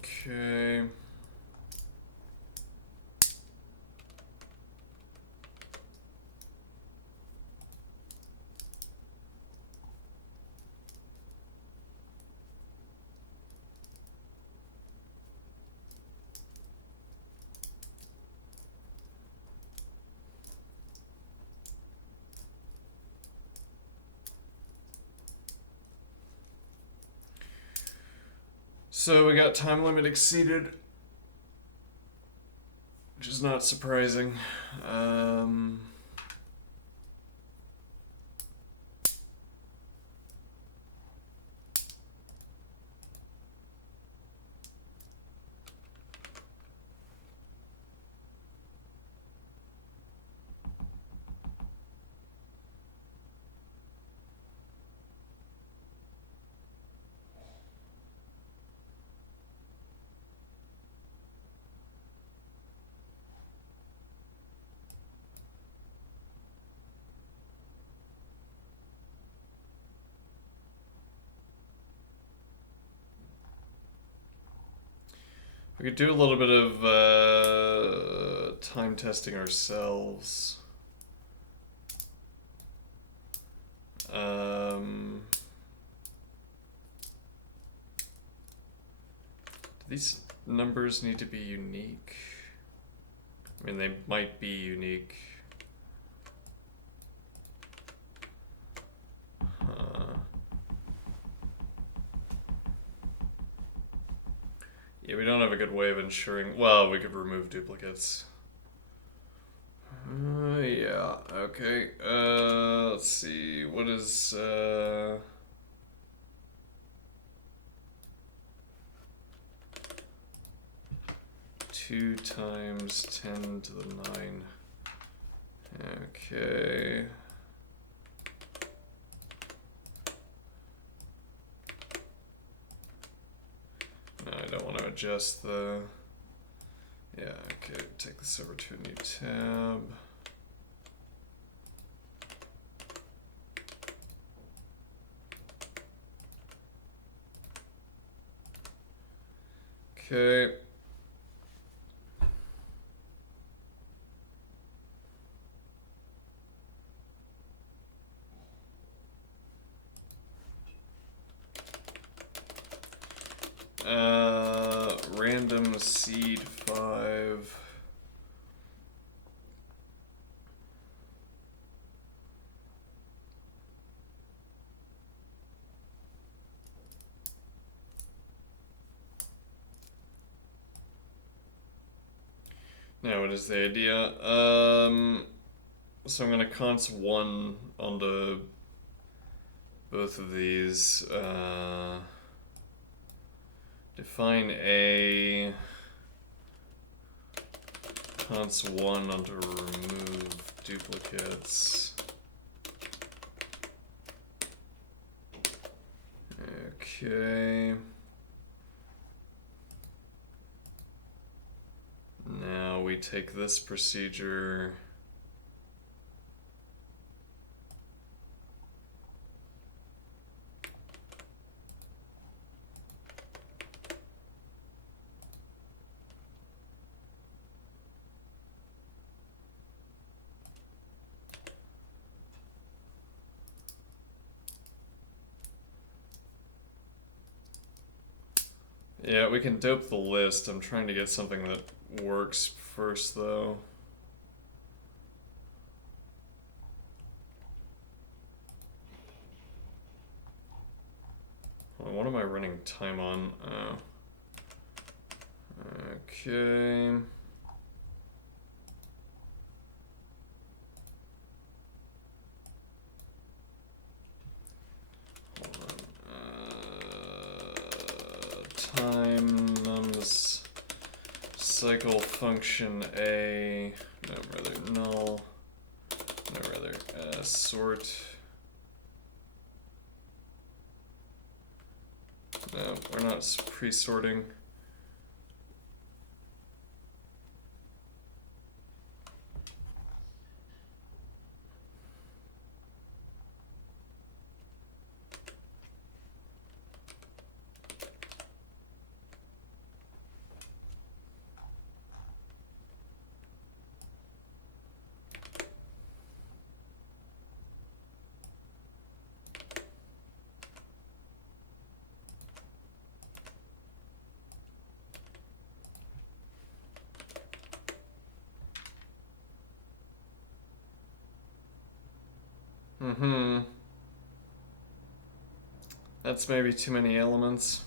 Okay. So we got time limit exceeded, which is not surprising. We could do a little bit of time testing ourselves. Do these numbers need to be unique? I mean, they might be unique. we don't have a good way of ensuring. Well, we could remove duplicates. Yeah. Okay. Let's see. What is 2 times 10 to the 9? Okay. No, I don't want to adjust the. Yeah, okay, take this over to a new tab. Okay. Random seed 5. Now, what is the idea? So I'm gonna const 1 onto both of these. Define a const 1 onto remove duplicates. Okay. Now we take this procedure. Yeah, we can dope the list. I'm trying to get something that works first, though. Well, what am I running time on? Okay. Time nums cycle function a, no, rather null, no, rather sort. No, we're not pre-sorting. That's maybe too many elements.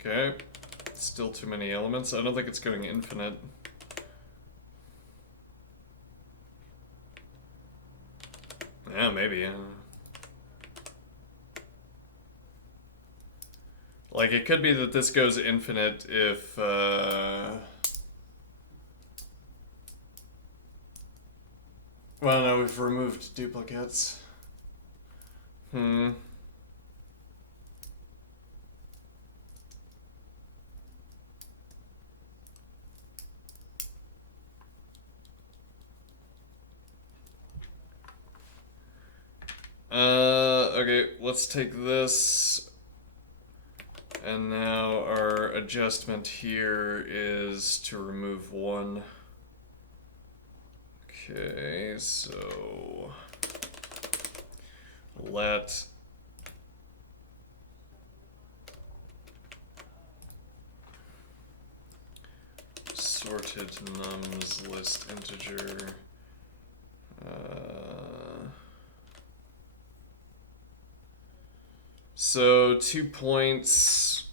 Okay, still too many elements. I don't think it's going infinite. Yeah, maybe. Like, it could be that this goes infinite if, well, no, we've removed duplicates. Okay, let's take this. And now our adjustment here is to remove 1. Okay, so let sorted nums list integer. So 2 points.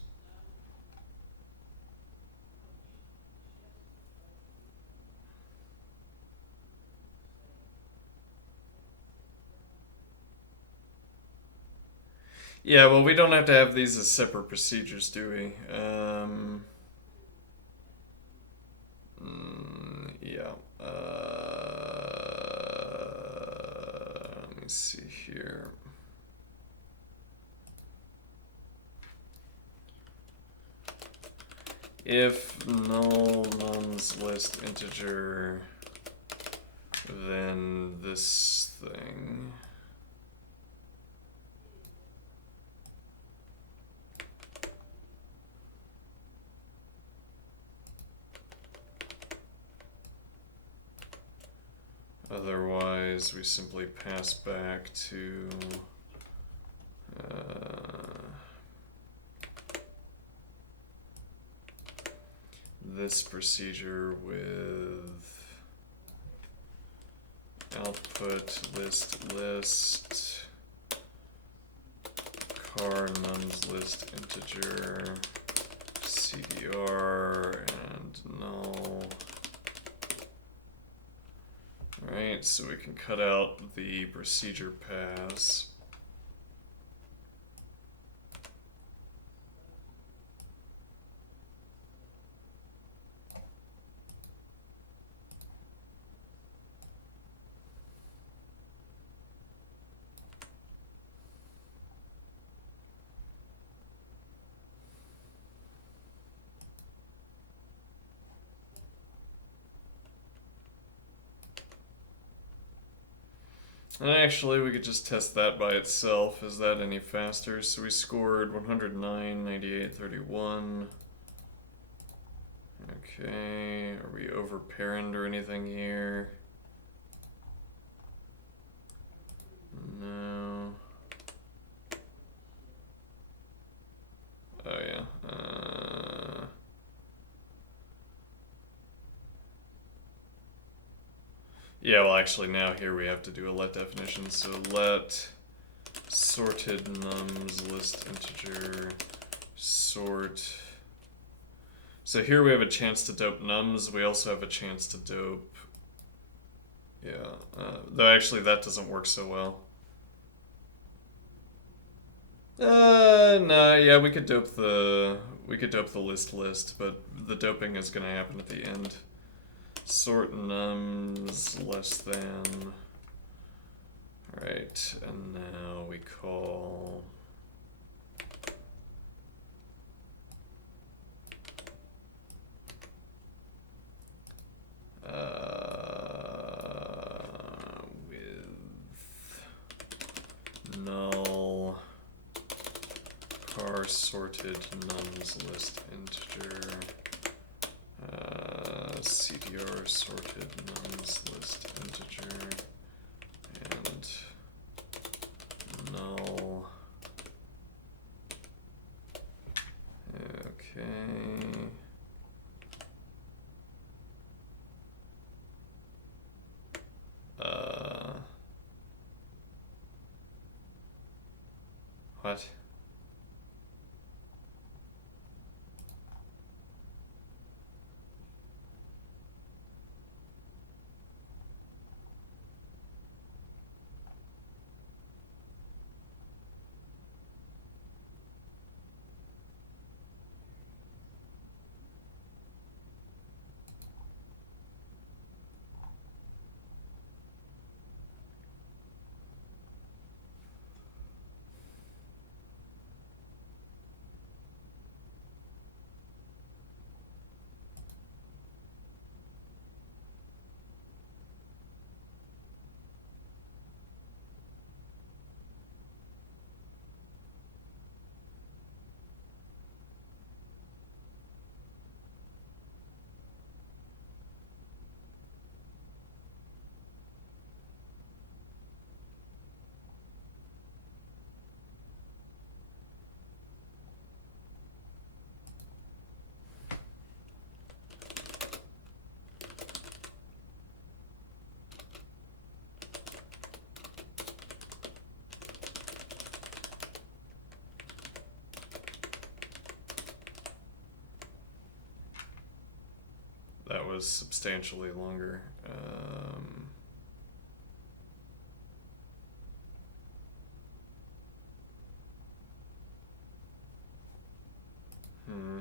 Yeah, well, we don't have to have these as separate procedures, do we? Yeah. Let me see here. If null nums list integer, then this thing. Otherwise, we simply pass back to this procedure with output list car nums list integer cdr and null. Right, so we can cut out the procedure pass. And actually, we could just test that by itself. Is that any faster? So we scored 109, 98, 31. Okay, are we over parent or anything here? No. Oh yeah. Yeah, well actually now here we have to do a let definition. So let sorted nums list integer sort. So here we have a chance to dope nums. We also have a chance to dope. Yeah, though actually that doesn't work so well. No, yeah, we could dope the list, but the doping is gonna happen at the end. Sort nums less than. Right, and now we call with null car sorted nums list integer cdr sorted nums list integer and null. Okay. What? goes substantially longer. Hmm.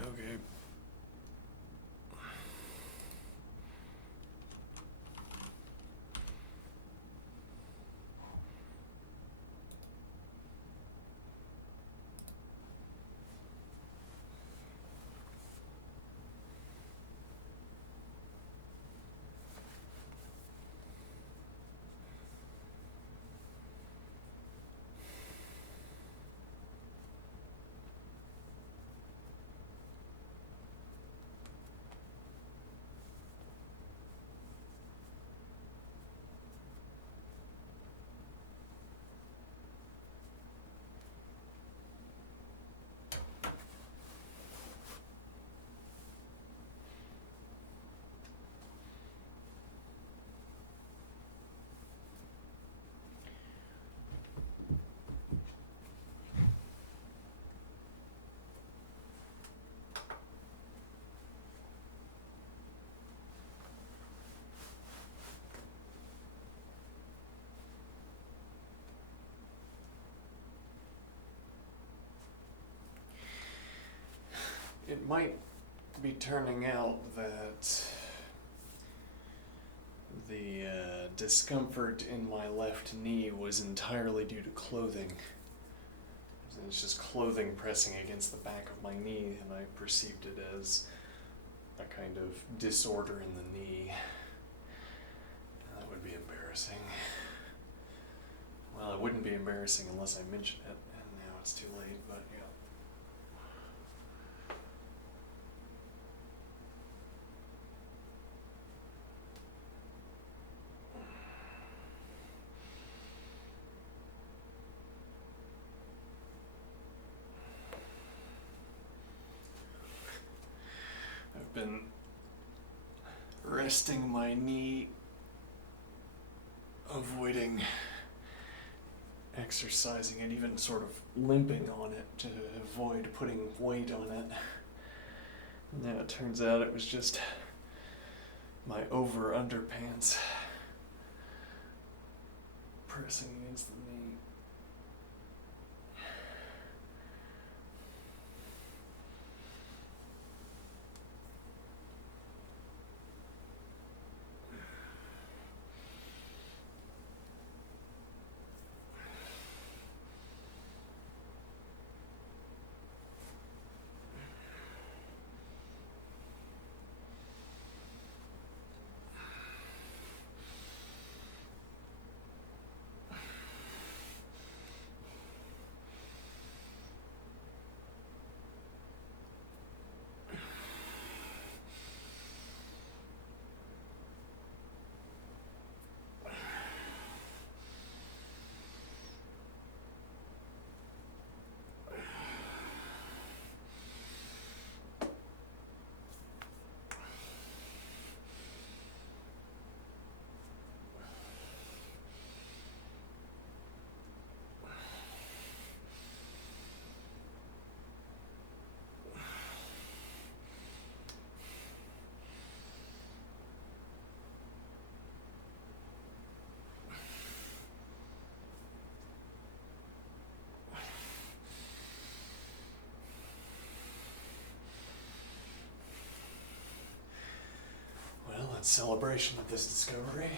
Okay. it might be turning out that the discomfort in my left knee was entirely due to clothing. It's just clothing pressing against the back of my knee, and I perceived it as a kind of disorder in the knee. That would be embarrassing. Well, it wouldn't be embarrassing unless I mentioned it, and now it's too late, but yeah. I've been resting my knee, avoiding exercising it, even sort of limping on it to avoid putting weight on it. And then it turns out it was just my over underpants pressing against the knee. Well, in celebration of this discovery,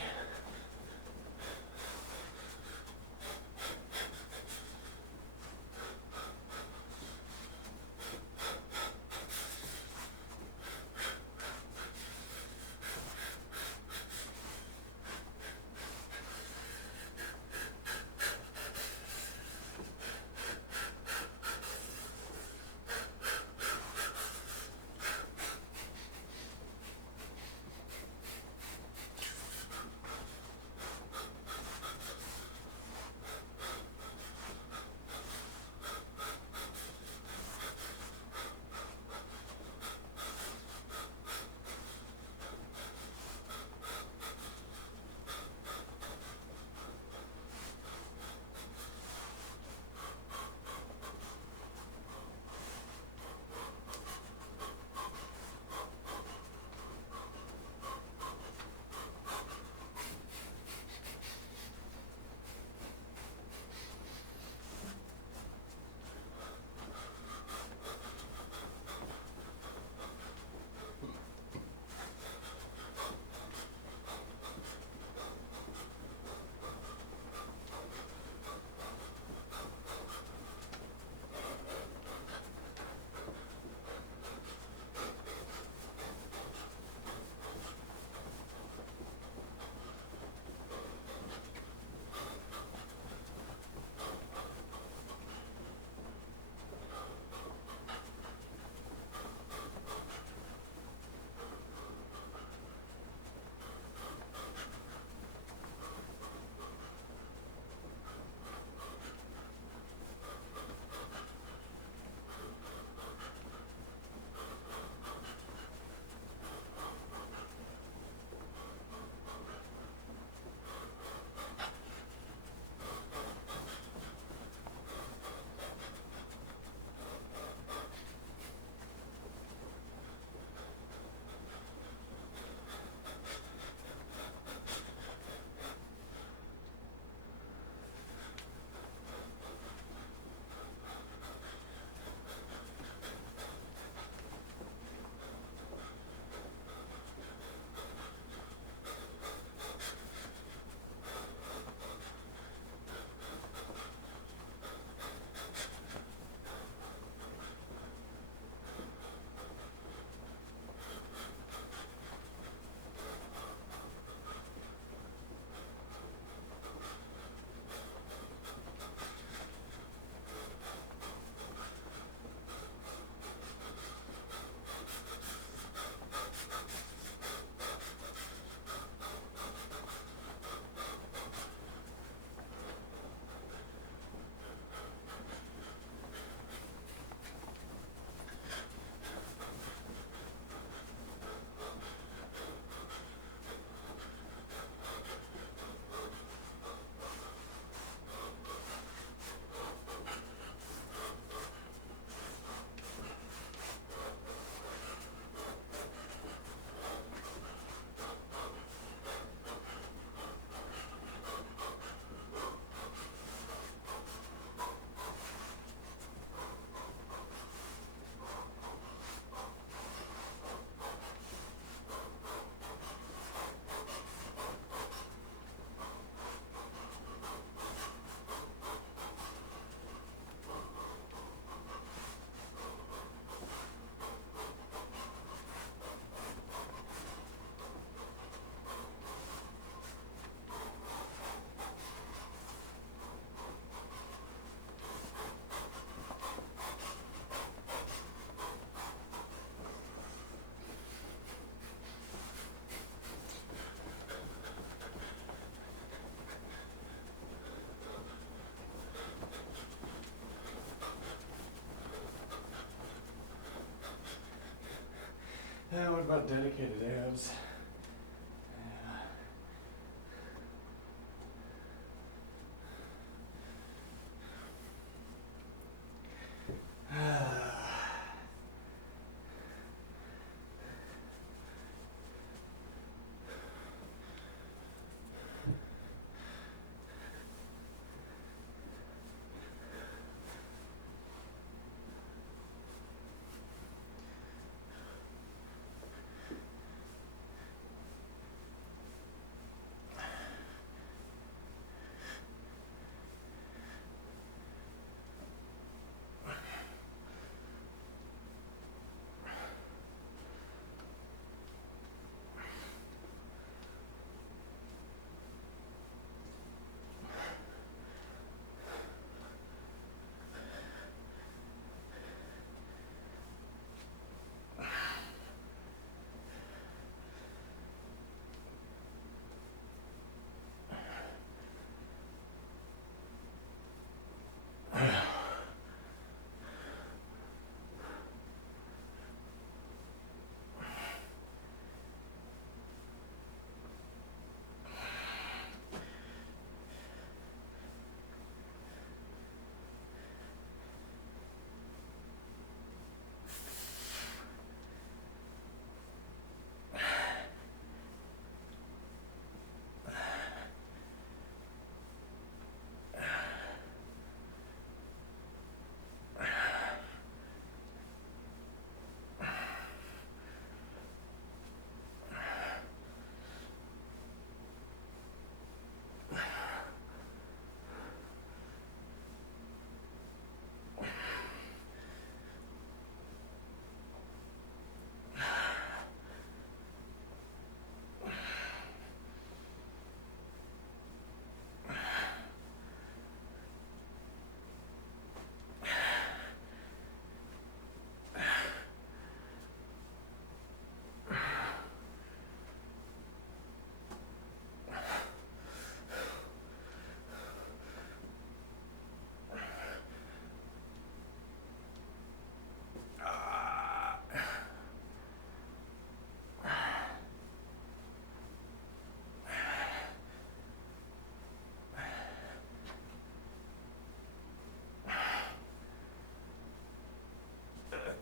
What about dedicated abs?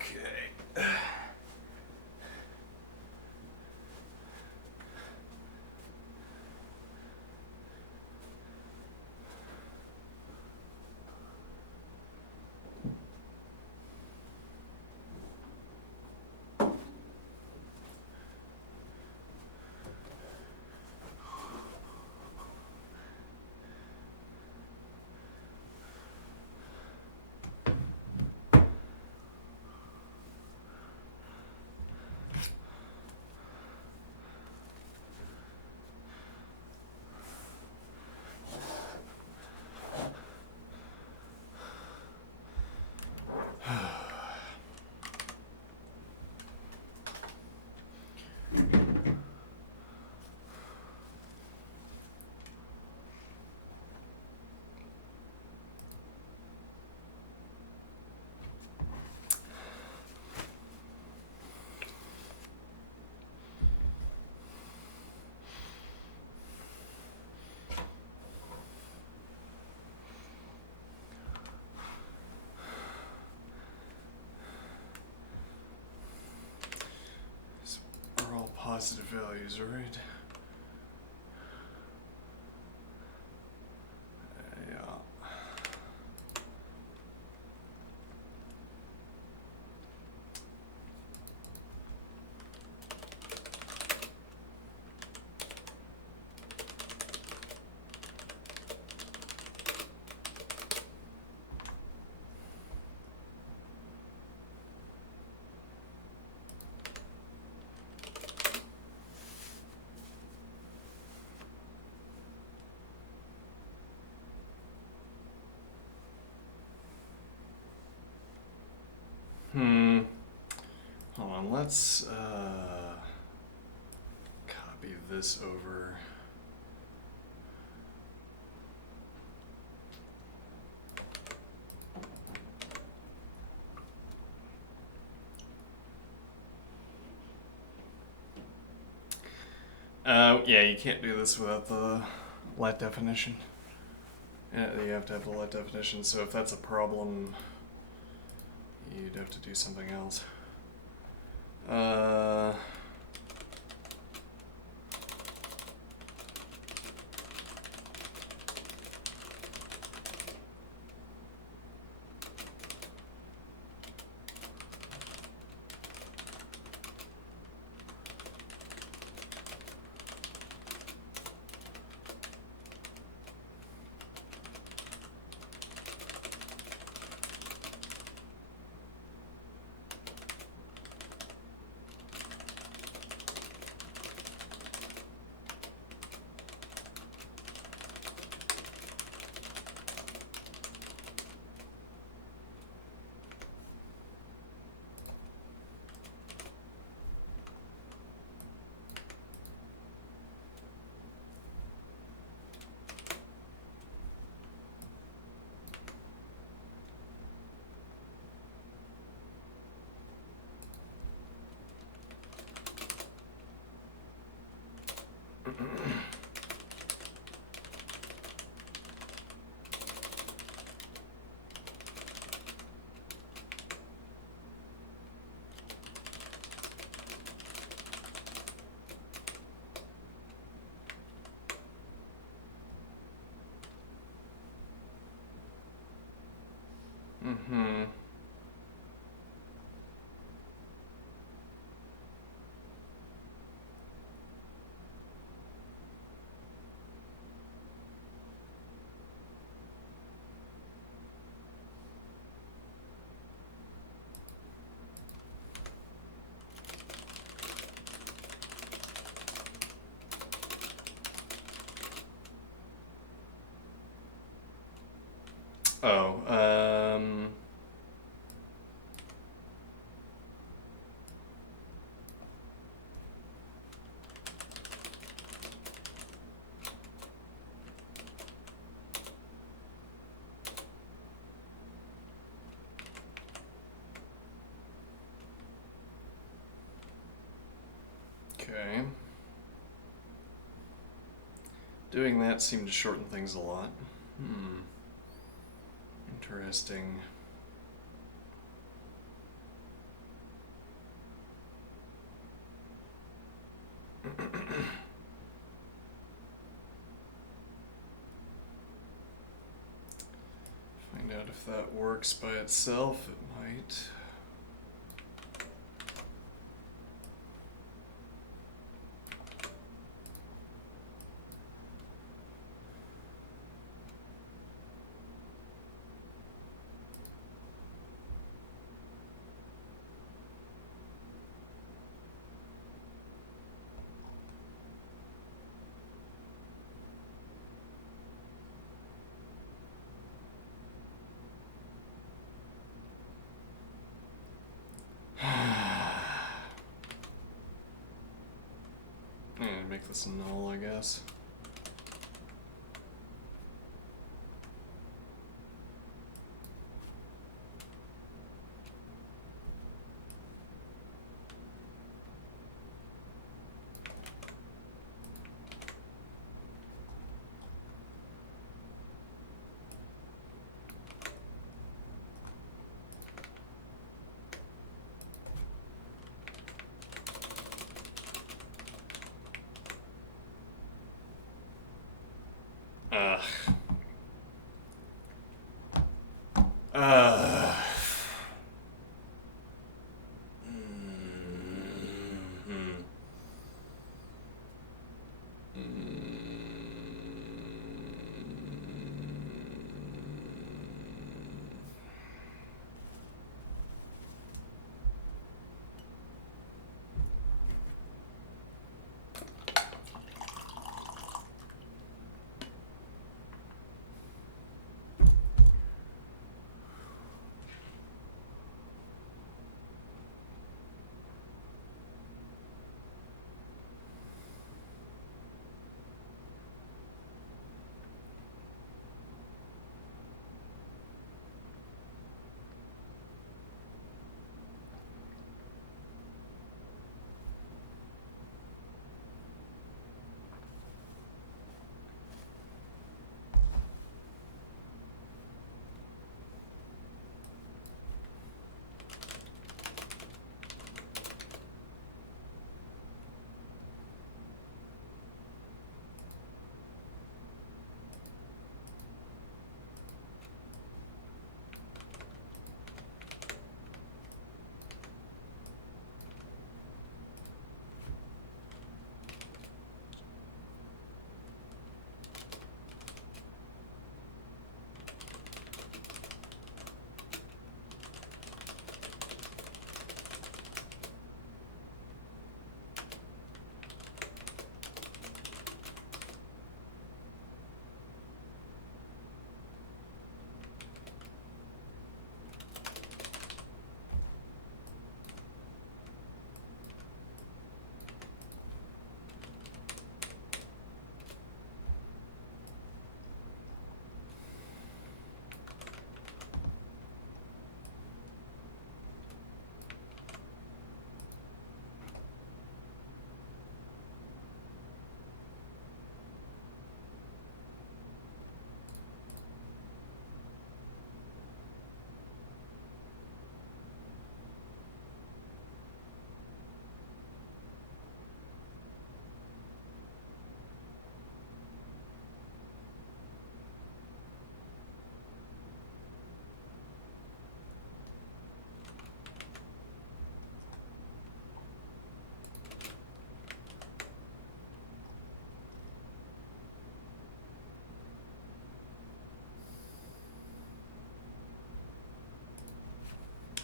Okay. Are all positive values, right? Yeah. Hold on, let's copy this over. Yeah, you can't do this without the let definition. You have to have the let definition, so if that's a problem, you'd have to do something else. Mm-hmm. Oh, okay. Doing that seemed to shorten things a lot. Interesting. Find out if that works by itself. It might. And make this null, I guess. Ugh. Ugh. Mm-hmm.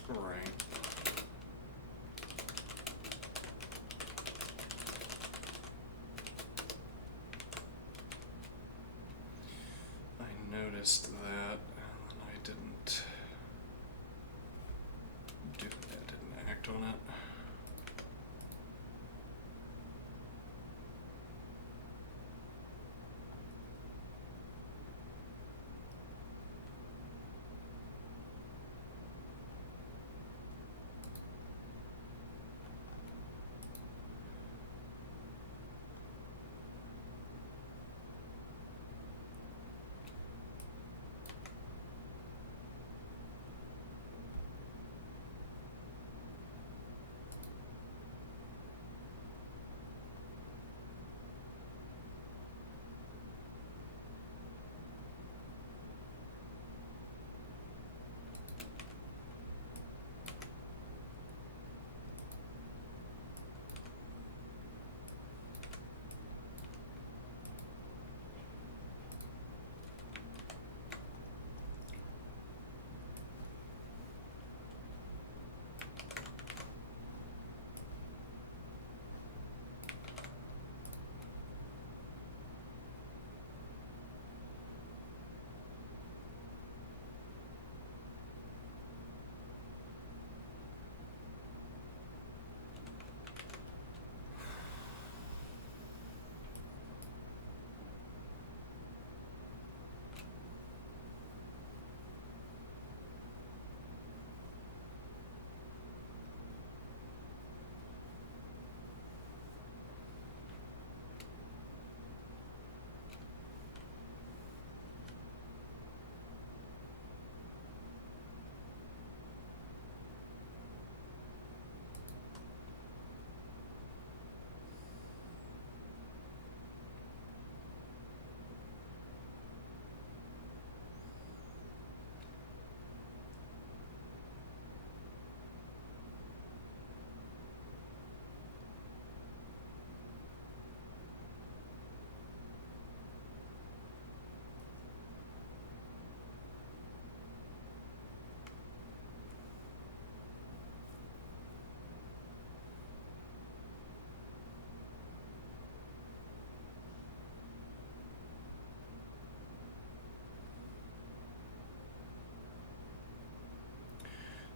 Right. I noticed that, and then I didn't act on it.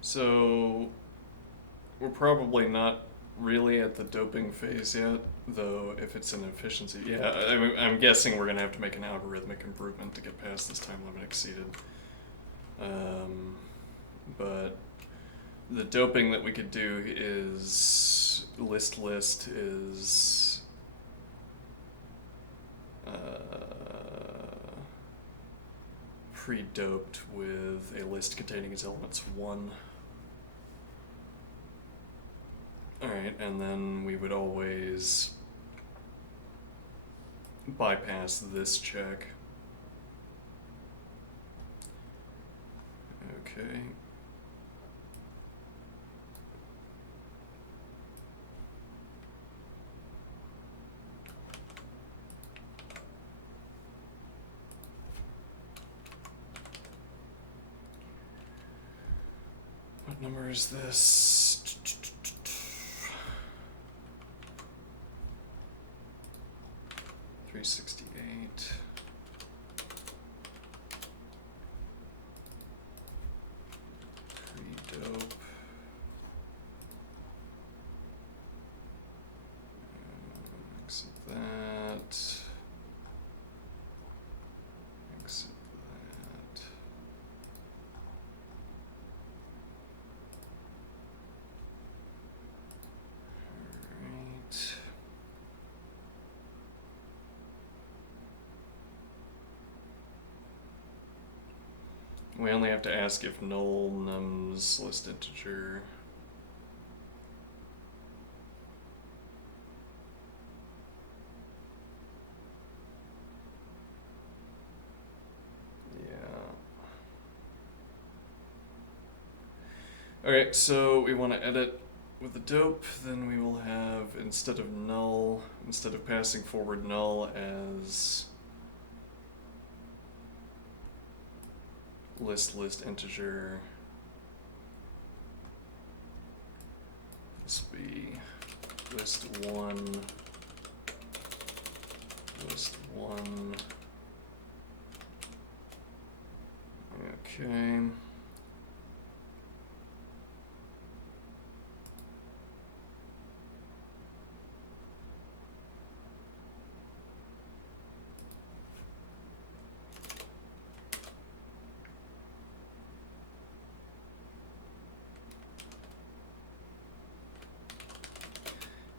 So we're probably not really at the doping phase yet, though if it's an efficiency, yeah, I'm guessing we're gonna have to make an algorithmic improvement to get past this time limit exceeded. But the doping that we could do is list is pre-doped with a list containing its elements 1. Alright, and then we would always bypass this check. Okay. What number is this? 368. Pre-dope. Exit that. Exit that. Alright. We only have to ask if null nums list integer. Alright, so we want to edit with the dope, then we will have, instead of passing forward null as list integer, This will be list 1, list 1. Okay.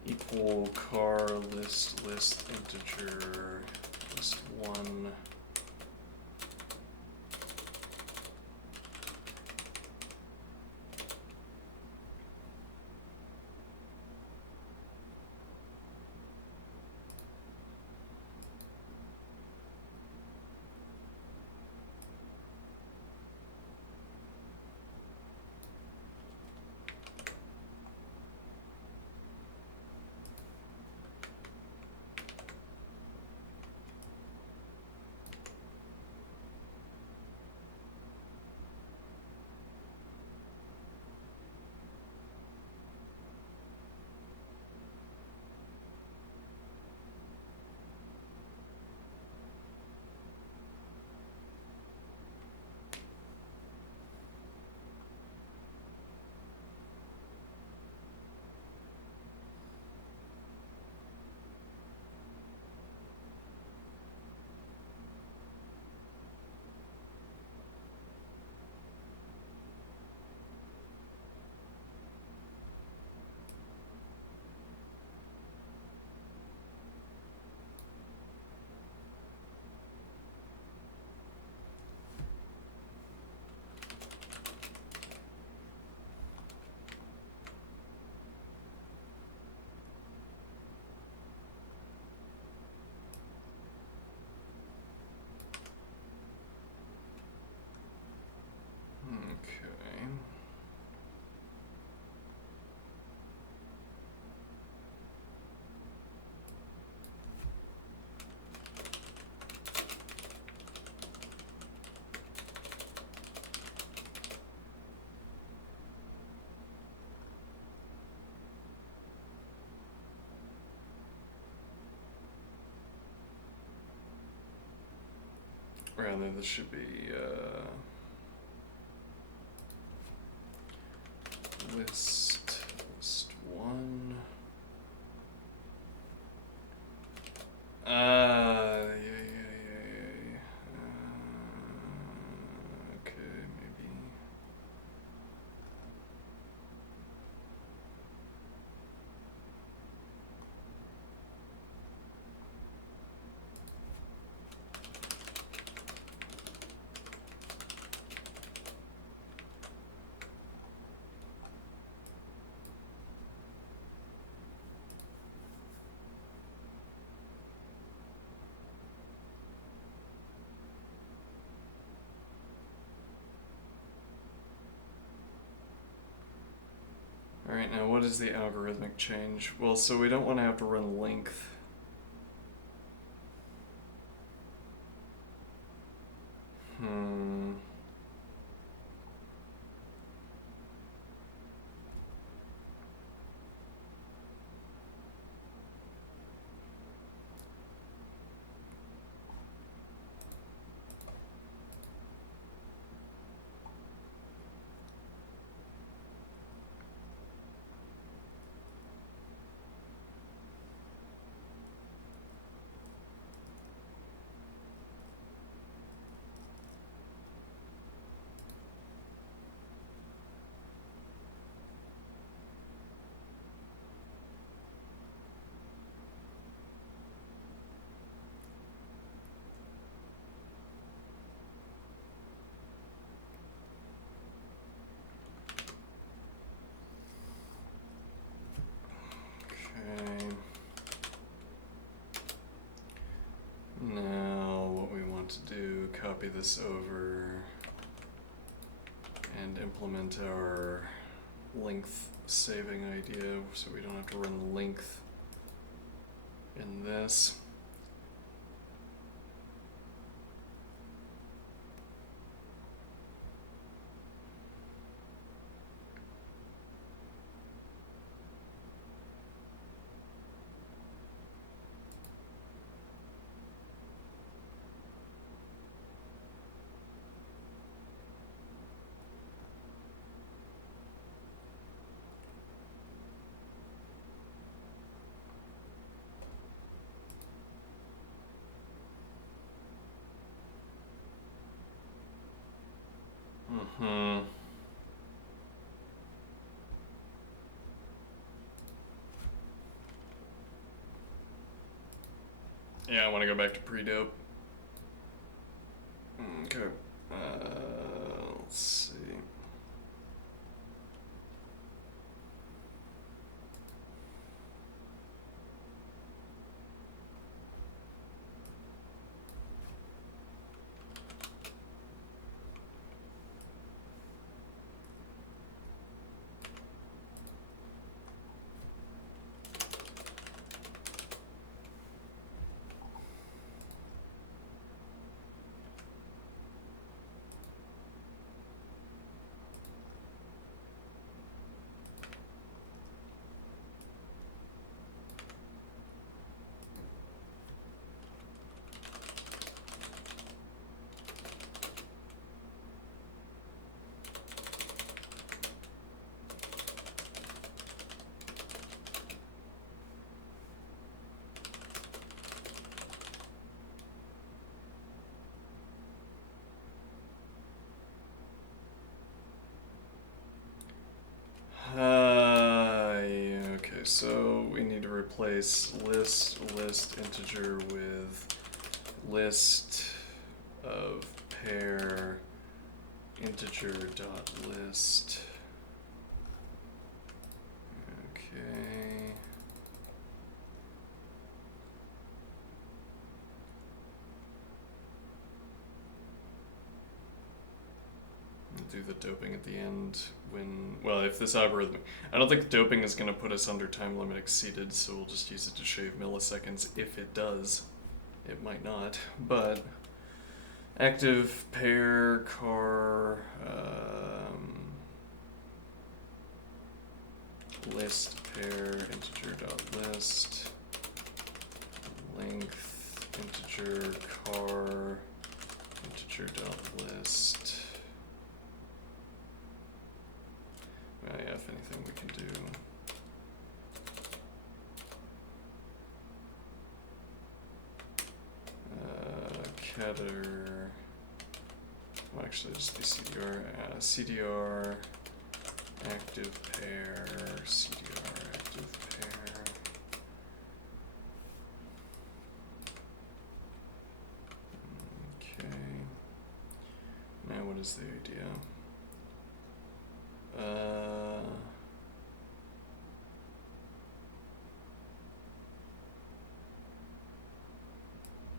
Equal car list integer list 1. Okay. Rather, this should be list 1. Yeah. Okay, maybe. Alright, now what is the algorithmic change? Well, so we don't want to have to run length. Okay. Now what we want to do, copy this over and implement our length saving idea so we don't have to run length in this. Hmm. Yeah, I want to go back to pre-dope. Okay. Let's see. Yeah, okay, so we need to replace list integer with list of pair integer dot list. Okay. Do the doping at the end when, well, if this algorithm, I don't think doping is going to put us under time limit exceeded, so we'll just use it to shave milliseconds if it does. It might not, but active pair car list pair integer dot list length integer car integer dot list. Yeah, if anything we can do. Catter. Well, actually, just be CDR. CDR active pair. CDR active pair. Okay. Now, what is the idea?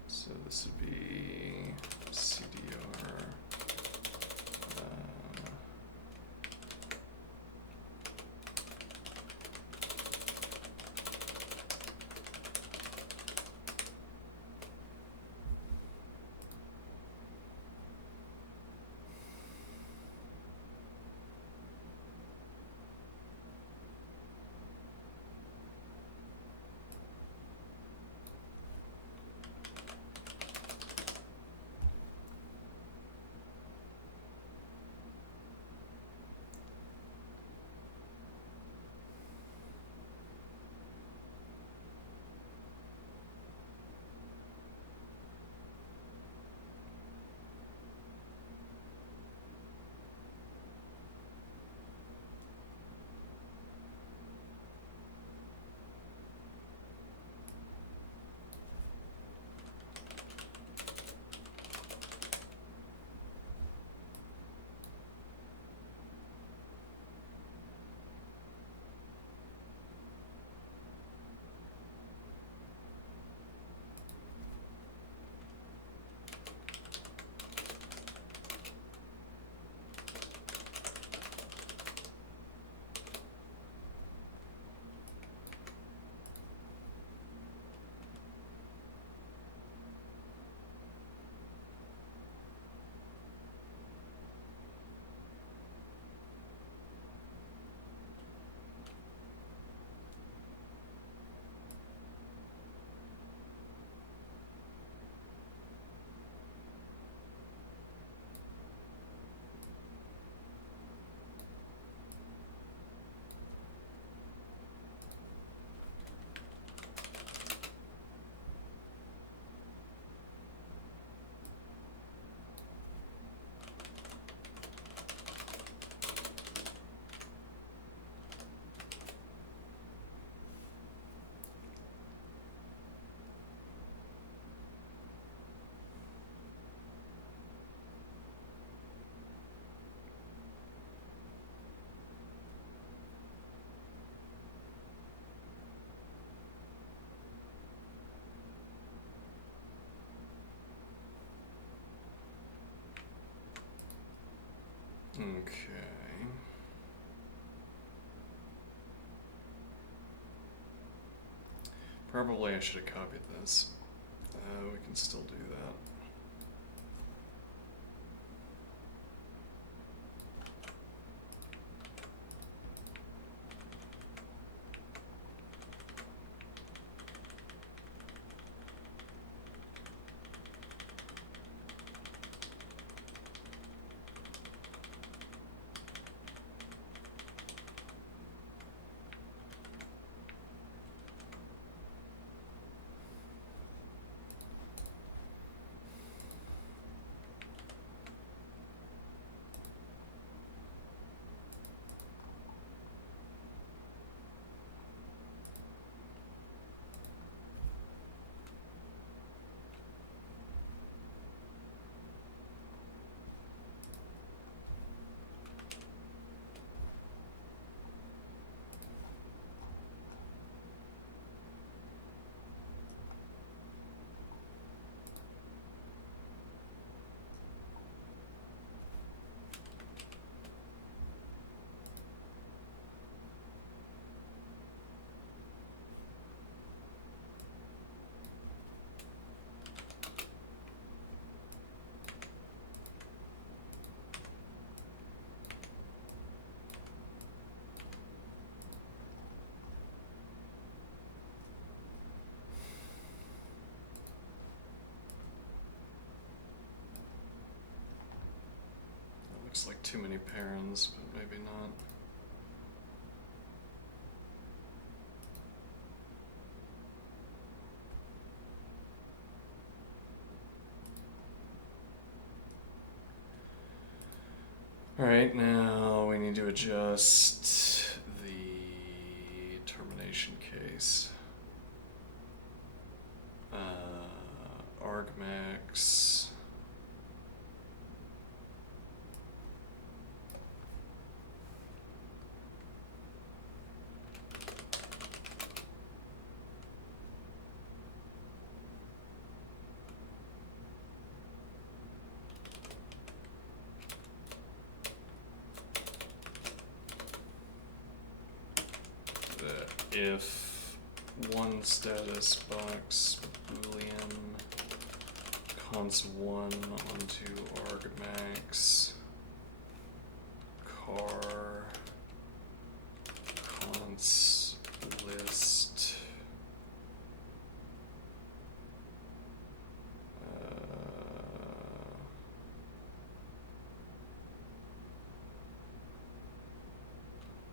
So this would be CDR. Probably I should have copied this. We can still do that. Looks like too many parents, but maybe not. Alright, now we need to adjust the termination case. Argmax. If one status box boolean const 1 onto argmax car const list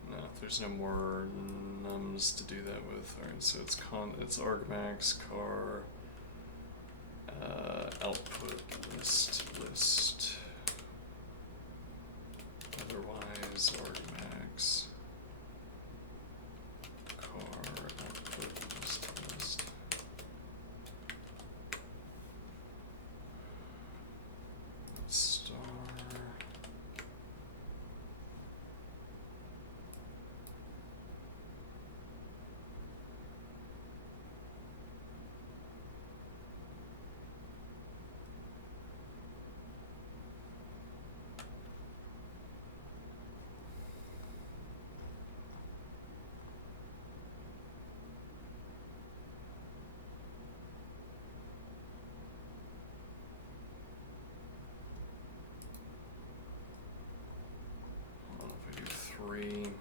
no, there's no more nums to do that with. Alright, so it's argmax car output list otherwise argmax car output list star. I don't know if I do 3.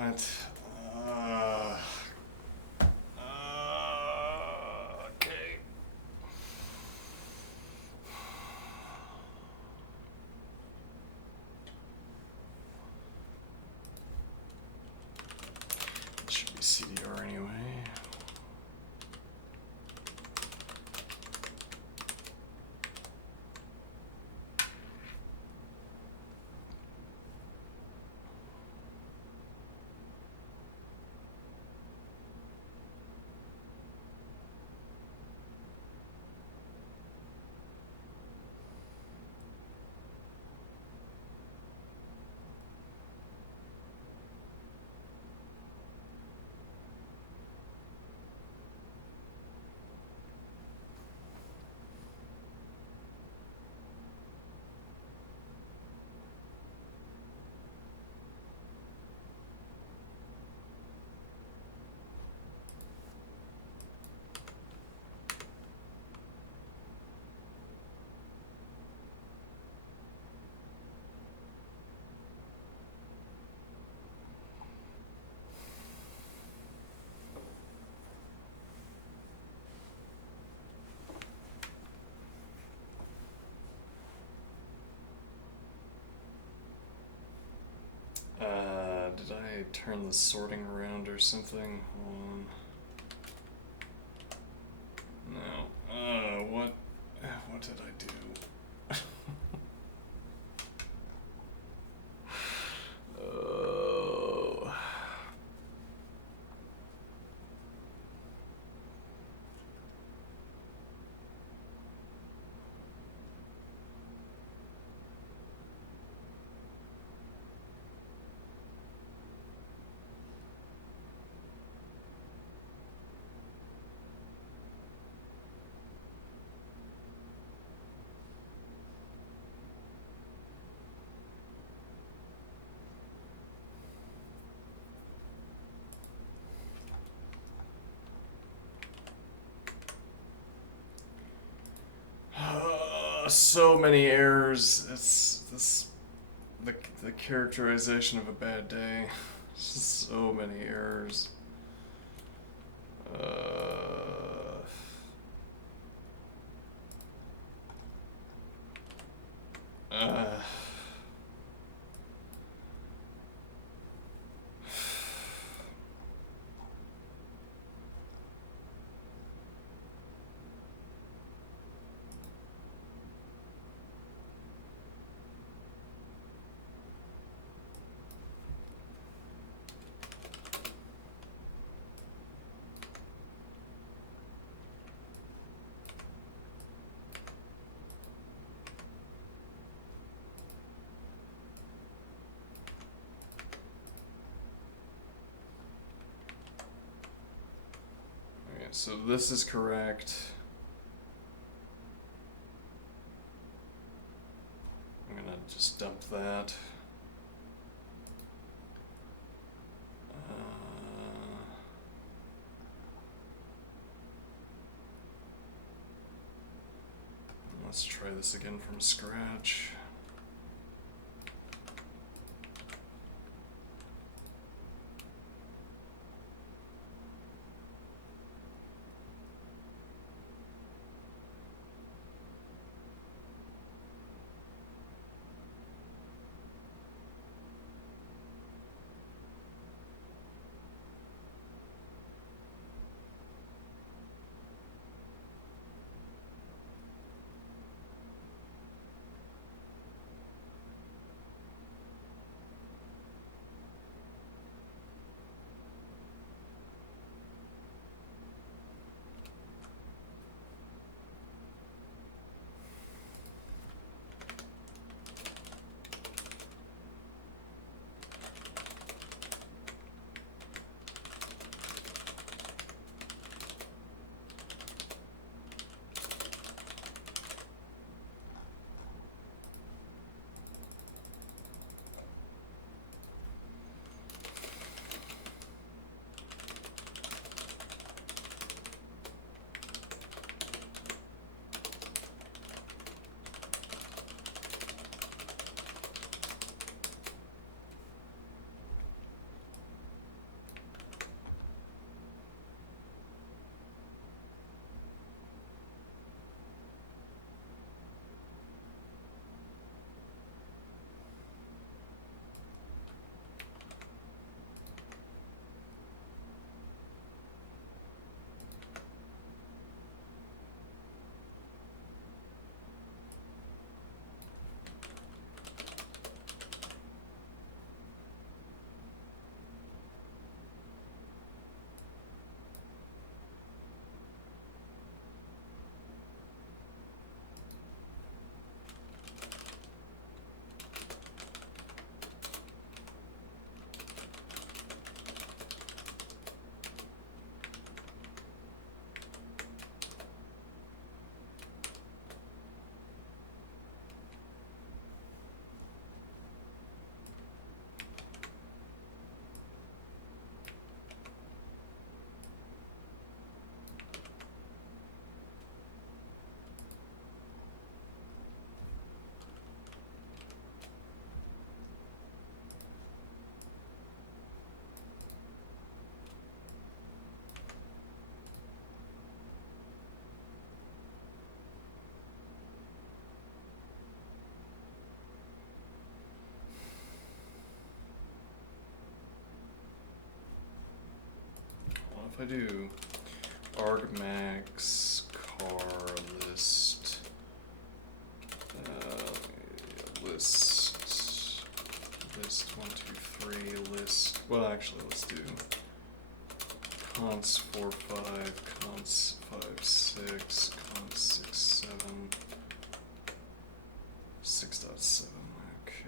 What? Okay. It should be CDR anyway. Did I turn the sorting around or something? Hold on. No. What did I do? Oh. So many errors. The characterization of a bad day. So many errors. Uh, okay, so this is correct. I'm gonna just dump that. Let's try this again from scratch. if I do argmax car list, list 1, 2, 3, list, well actually let's do cons 4, 5, cons 5, 6, cons 6, 7, 6.7, okay.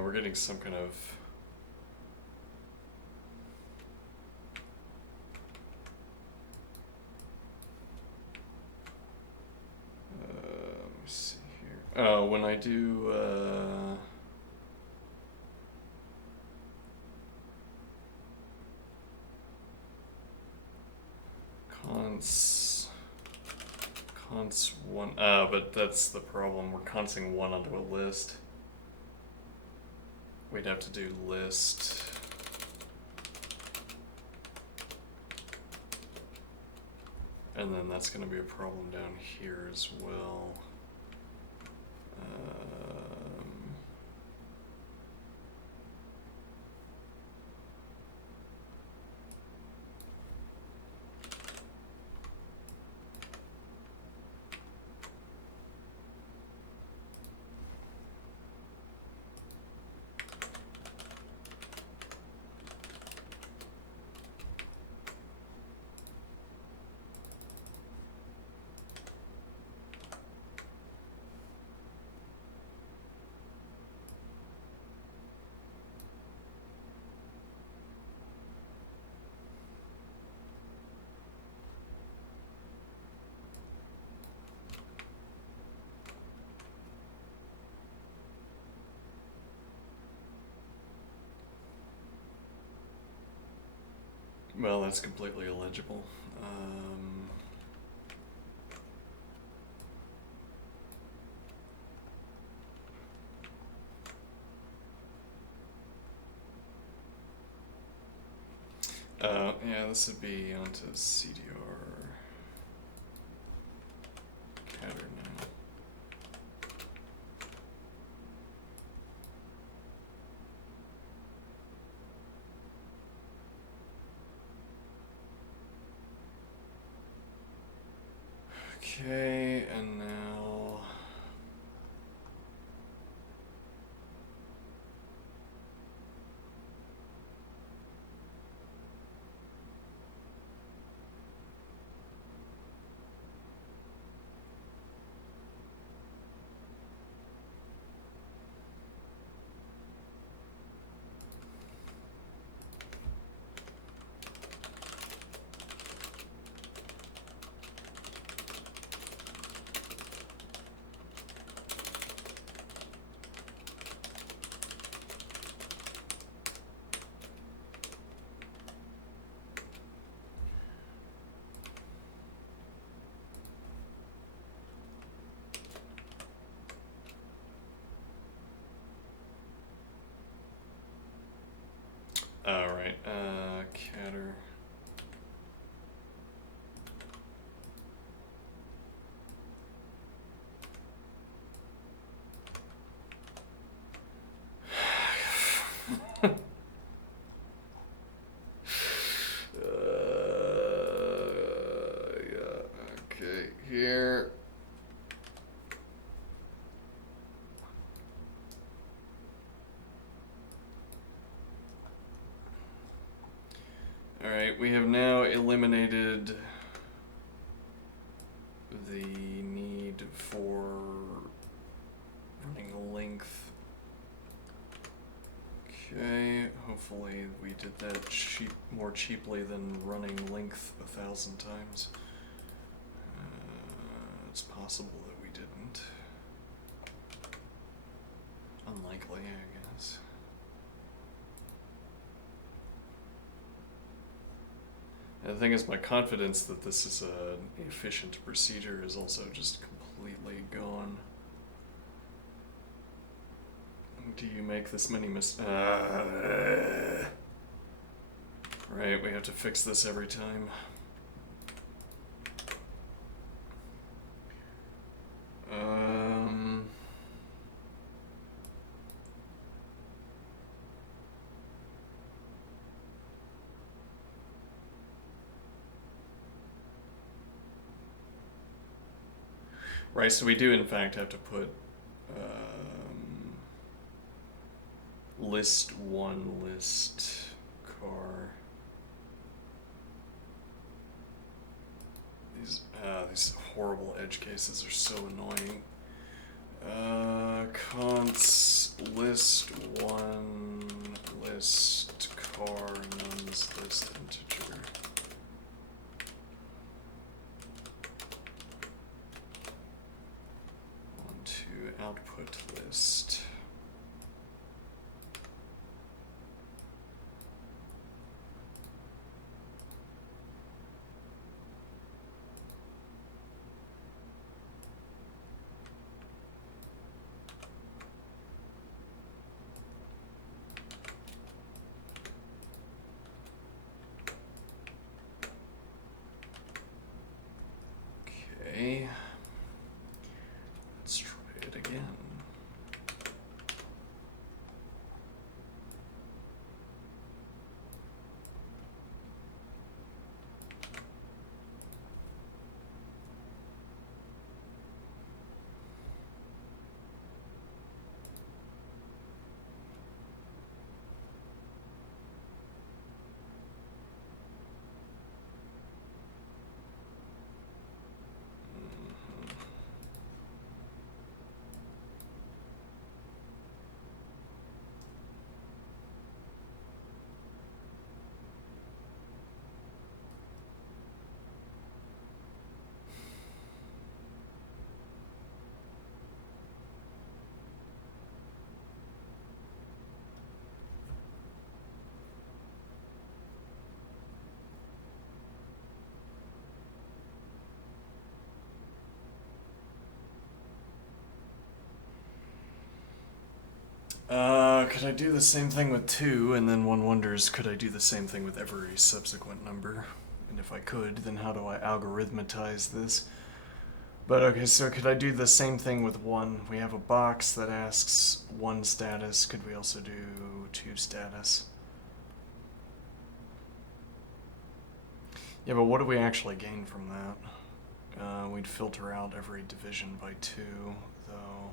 We're getting some kind of let me see here. Oh, when I do cons 1, but that's the problem. We're consing 1 onto a list. We'd have to do list. And then that's going to be a problem down here as well. Well, that's completely illegible. Yeah, this would be onto CDR catter now. Okay, and now alright, catter. Yeah, okay, here. Alright, we have now eliminated the need for running length. Okay, hopefully we did that more cheaply than running length 1,000 times. It's possible that we didn't. Unlikely, I guess. And the thing is, my confidence that this is an efficient procedure is also just completely gone. Do you make this many Right, we have to fix this every time. Right, so we do in fact have to put list one list car. These horrible edge cases are so annoying. Const list one list car nuns list integer. Output list. Okay. Let's try it again. Could I do the same thing with 2? And then one wonders, could I do the same thing with every subsequent number? And if I could, then how do I algorithmatize this? But okay, so could I do the same thing with 1? We have a box that asks 1 status. Could we also do 2 status? Yeah, but what do we actually gain from that? We'd filter out every division by 2, though.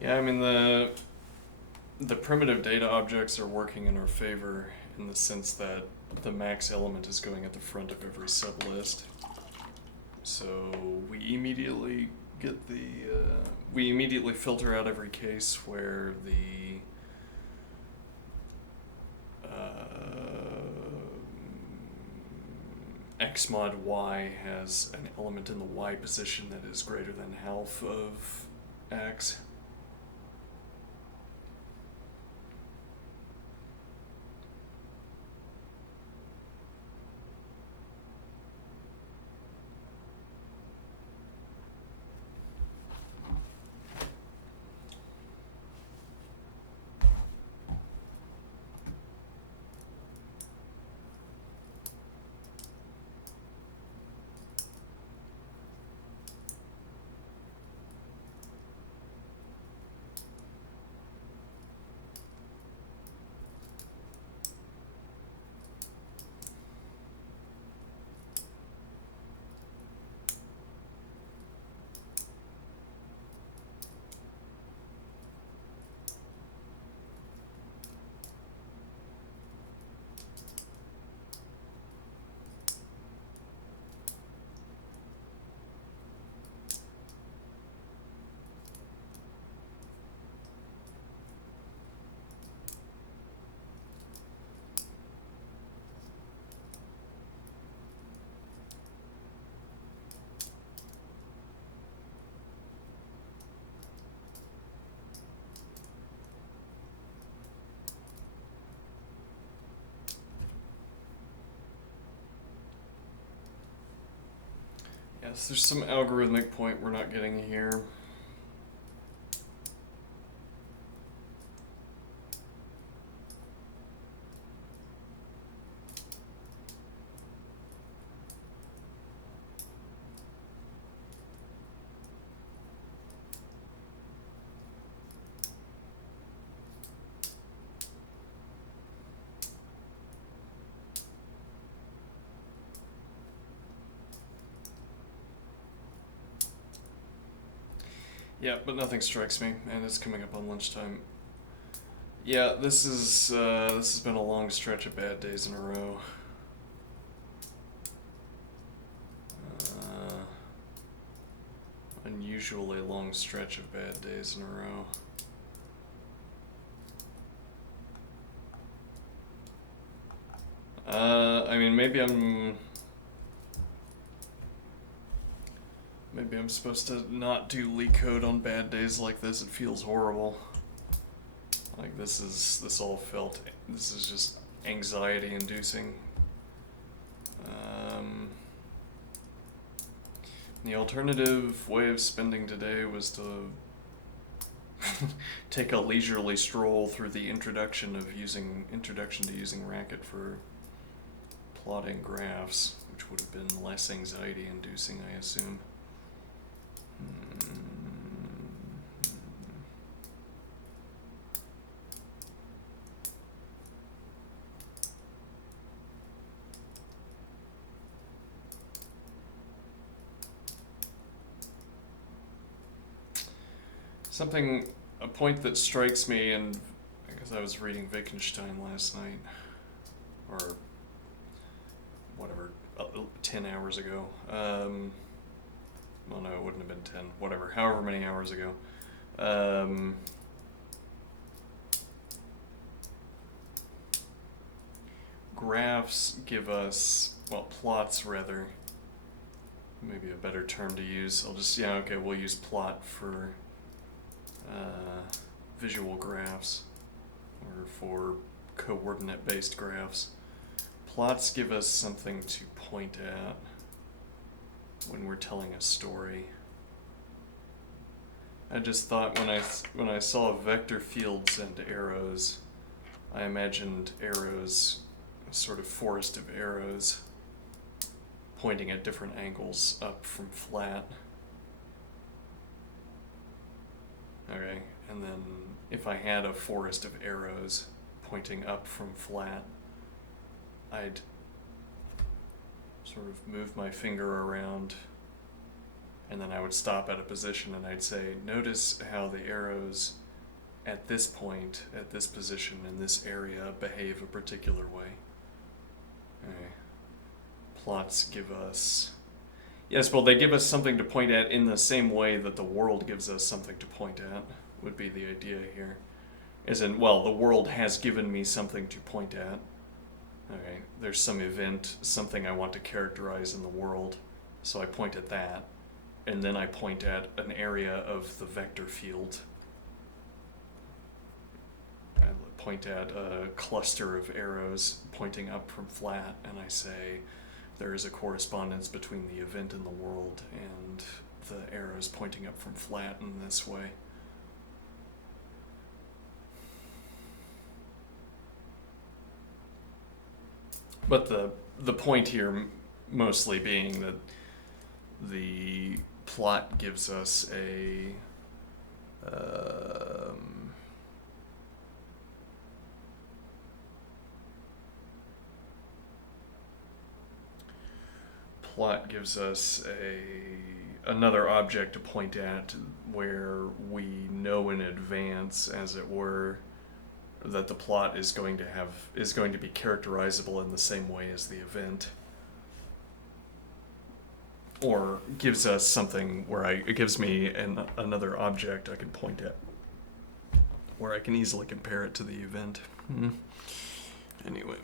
Yeah, I mean the primitive data objects are working in our favor in the sense that the max element is going at the front of every sublist. So we immediately get we immediately filter out every case where the x mod y has an element in the y position that is greater than half of x. Yes, there's some algorithmic point we're not getting here. Yeah, but nothing strikes me, and it's coming up on lunchtime. Yeah, this has been a long stretch of bad days in a row. Unusually long stretch of bad days in a row. I mean, maybe I'm supposed to not do leetcode on bad days like this. It feels horrible. Like this is just anxiety inducing. The alternative way of spending today was to take a leisurely stroll through the introduction to using Racket for plotting graphs, which would have been less anxiety inducing, I assume. A point that strikes me, and because I was reading Wittgenstein last night, or whatever, 10 hours ago. Well, no, it wouldn't have been 10, whatever, however many hours ago. Graphs give us, well, plots rather, maybe a better term to use. I'll just, yeah, okay, we'll use plot for visual graphs, or for coordinate-based graphs. Plots give us something to point at when we're telling a story. I just thought when I saw vector fields and arrows, I imagined arrows, a sort of forest of arrows, pointing at different angles up from flat. Okay, and then if I had a forest of arrows pointing up from flat, I'd sort of move my finger around, and then I would stop at a position and I'd say, notice how the arrows at this point, at this position, in this area behave a particular way. Okay. Plots give us, yes, well, they give us something to point at in the same way that the world gives us something to point at, would be the idea here. As in, well, the world has given me something to point at. Okay, there's some event, something I want to characterize in the world, so I point at that, and then I point at an area of the vector field. I point at a cluster of arrows pointing up from flat, and I say there is a correspondence between the event in the world and the arrows pointing up from flat in this way. But the point here mostly being that the plot gives us a another object to point at where we know in advance, as it were, that the plot is going to be characterizable in the same way as the event, or gives us something where it gives me another object I can point at, where I can easily compare it to the event. Anyway.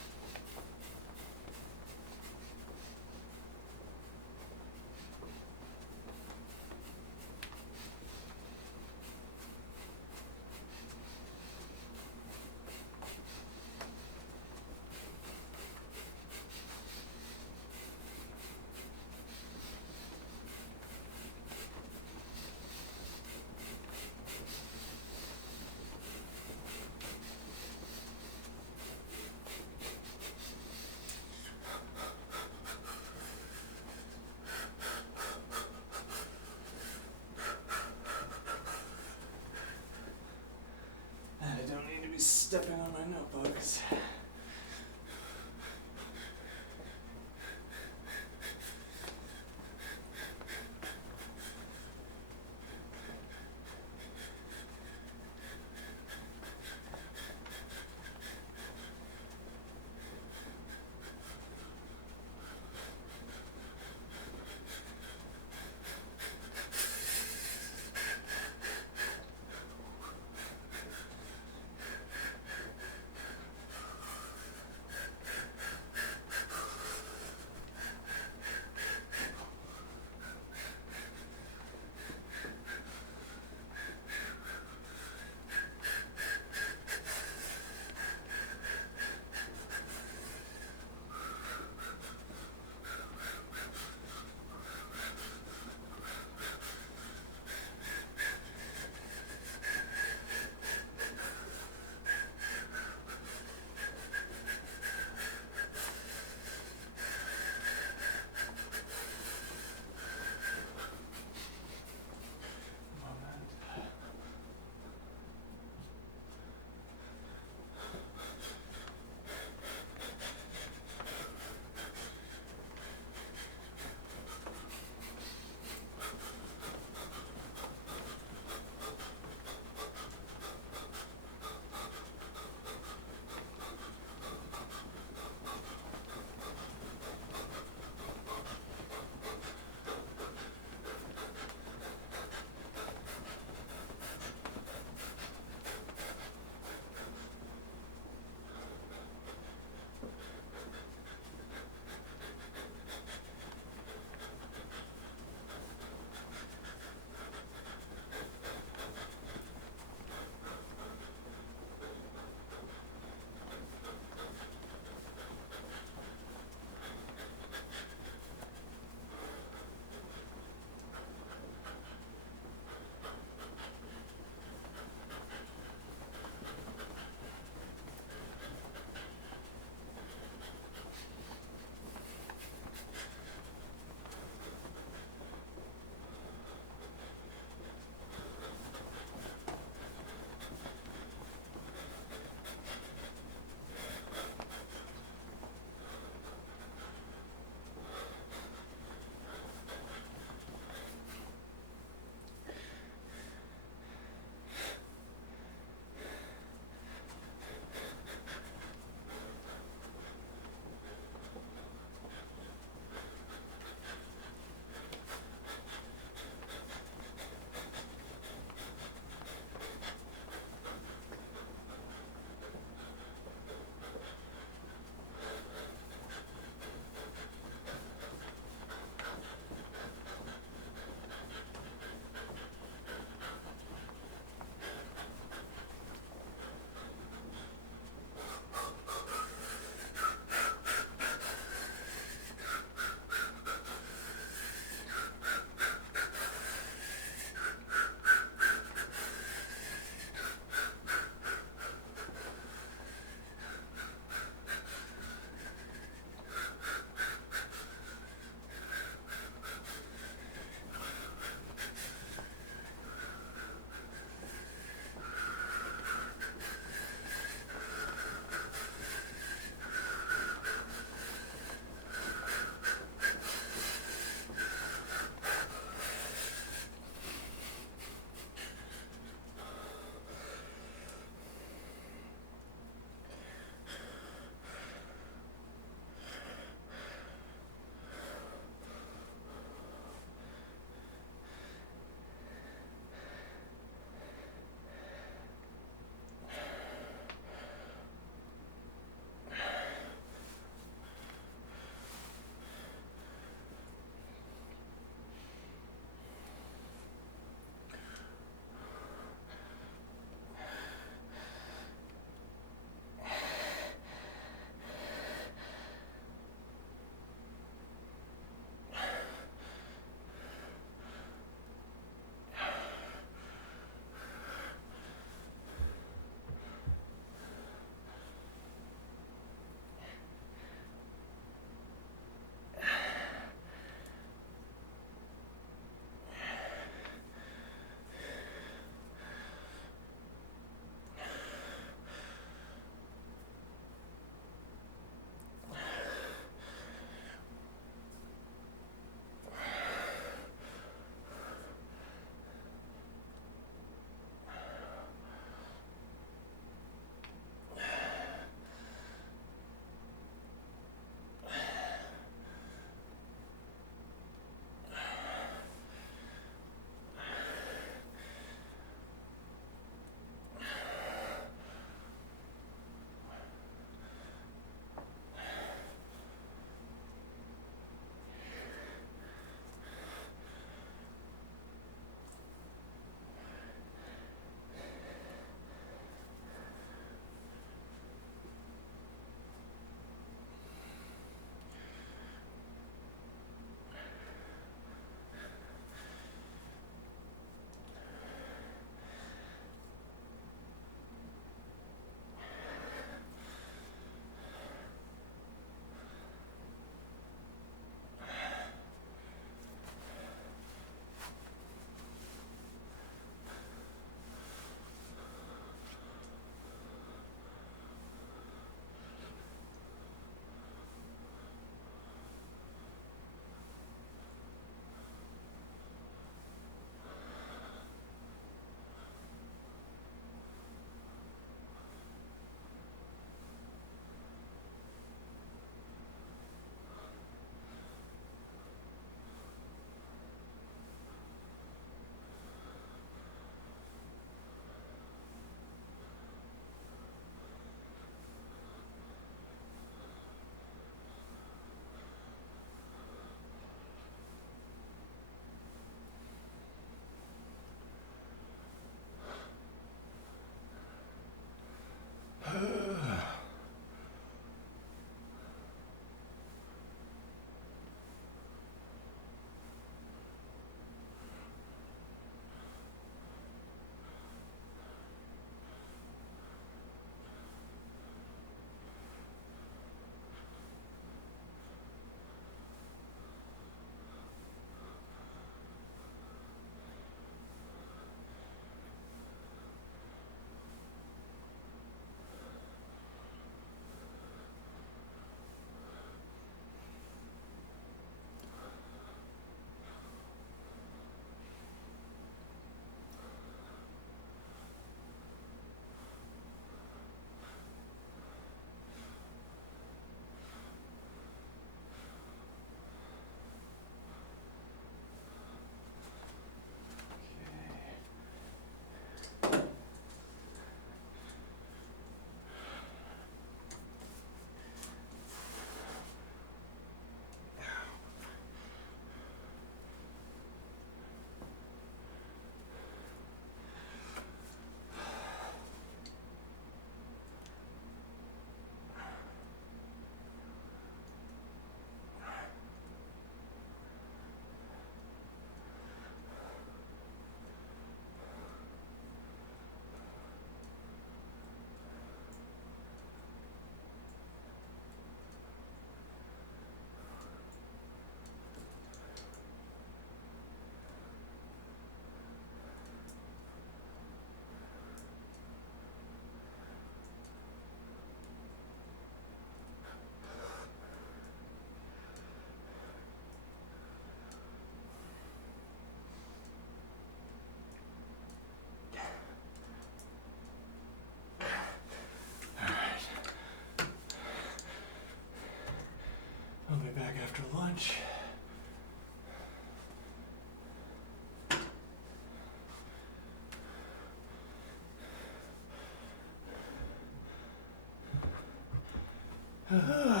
Alright.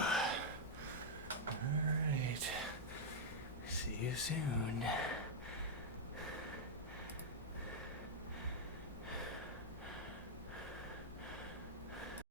See you soon.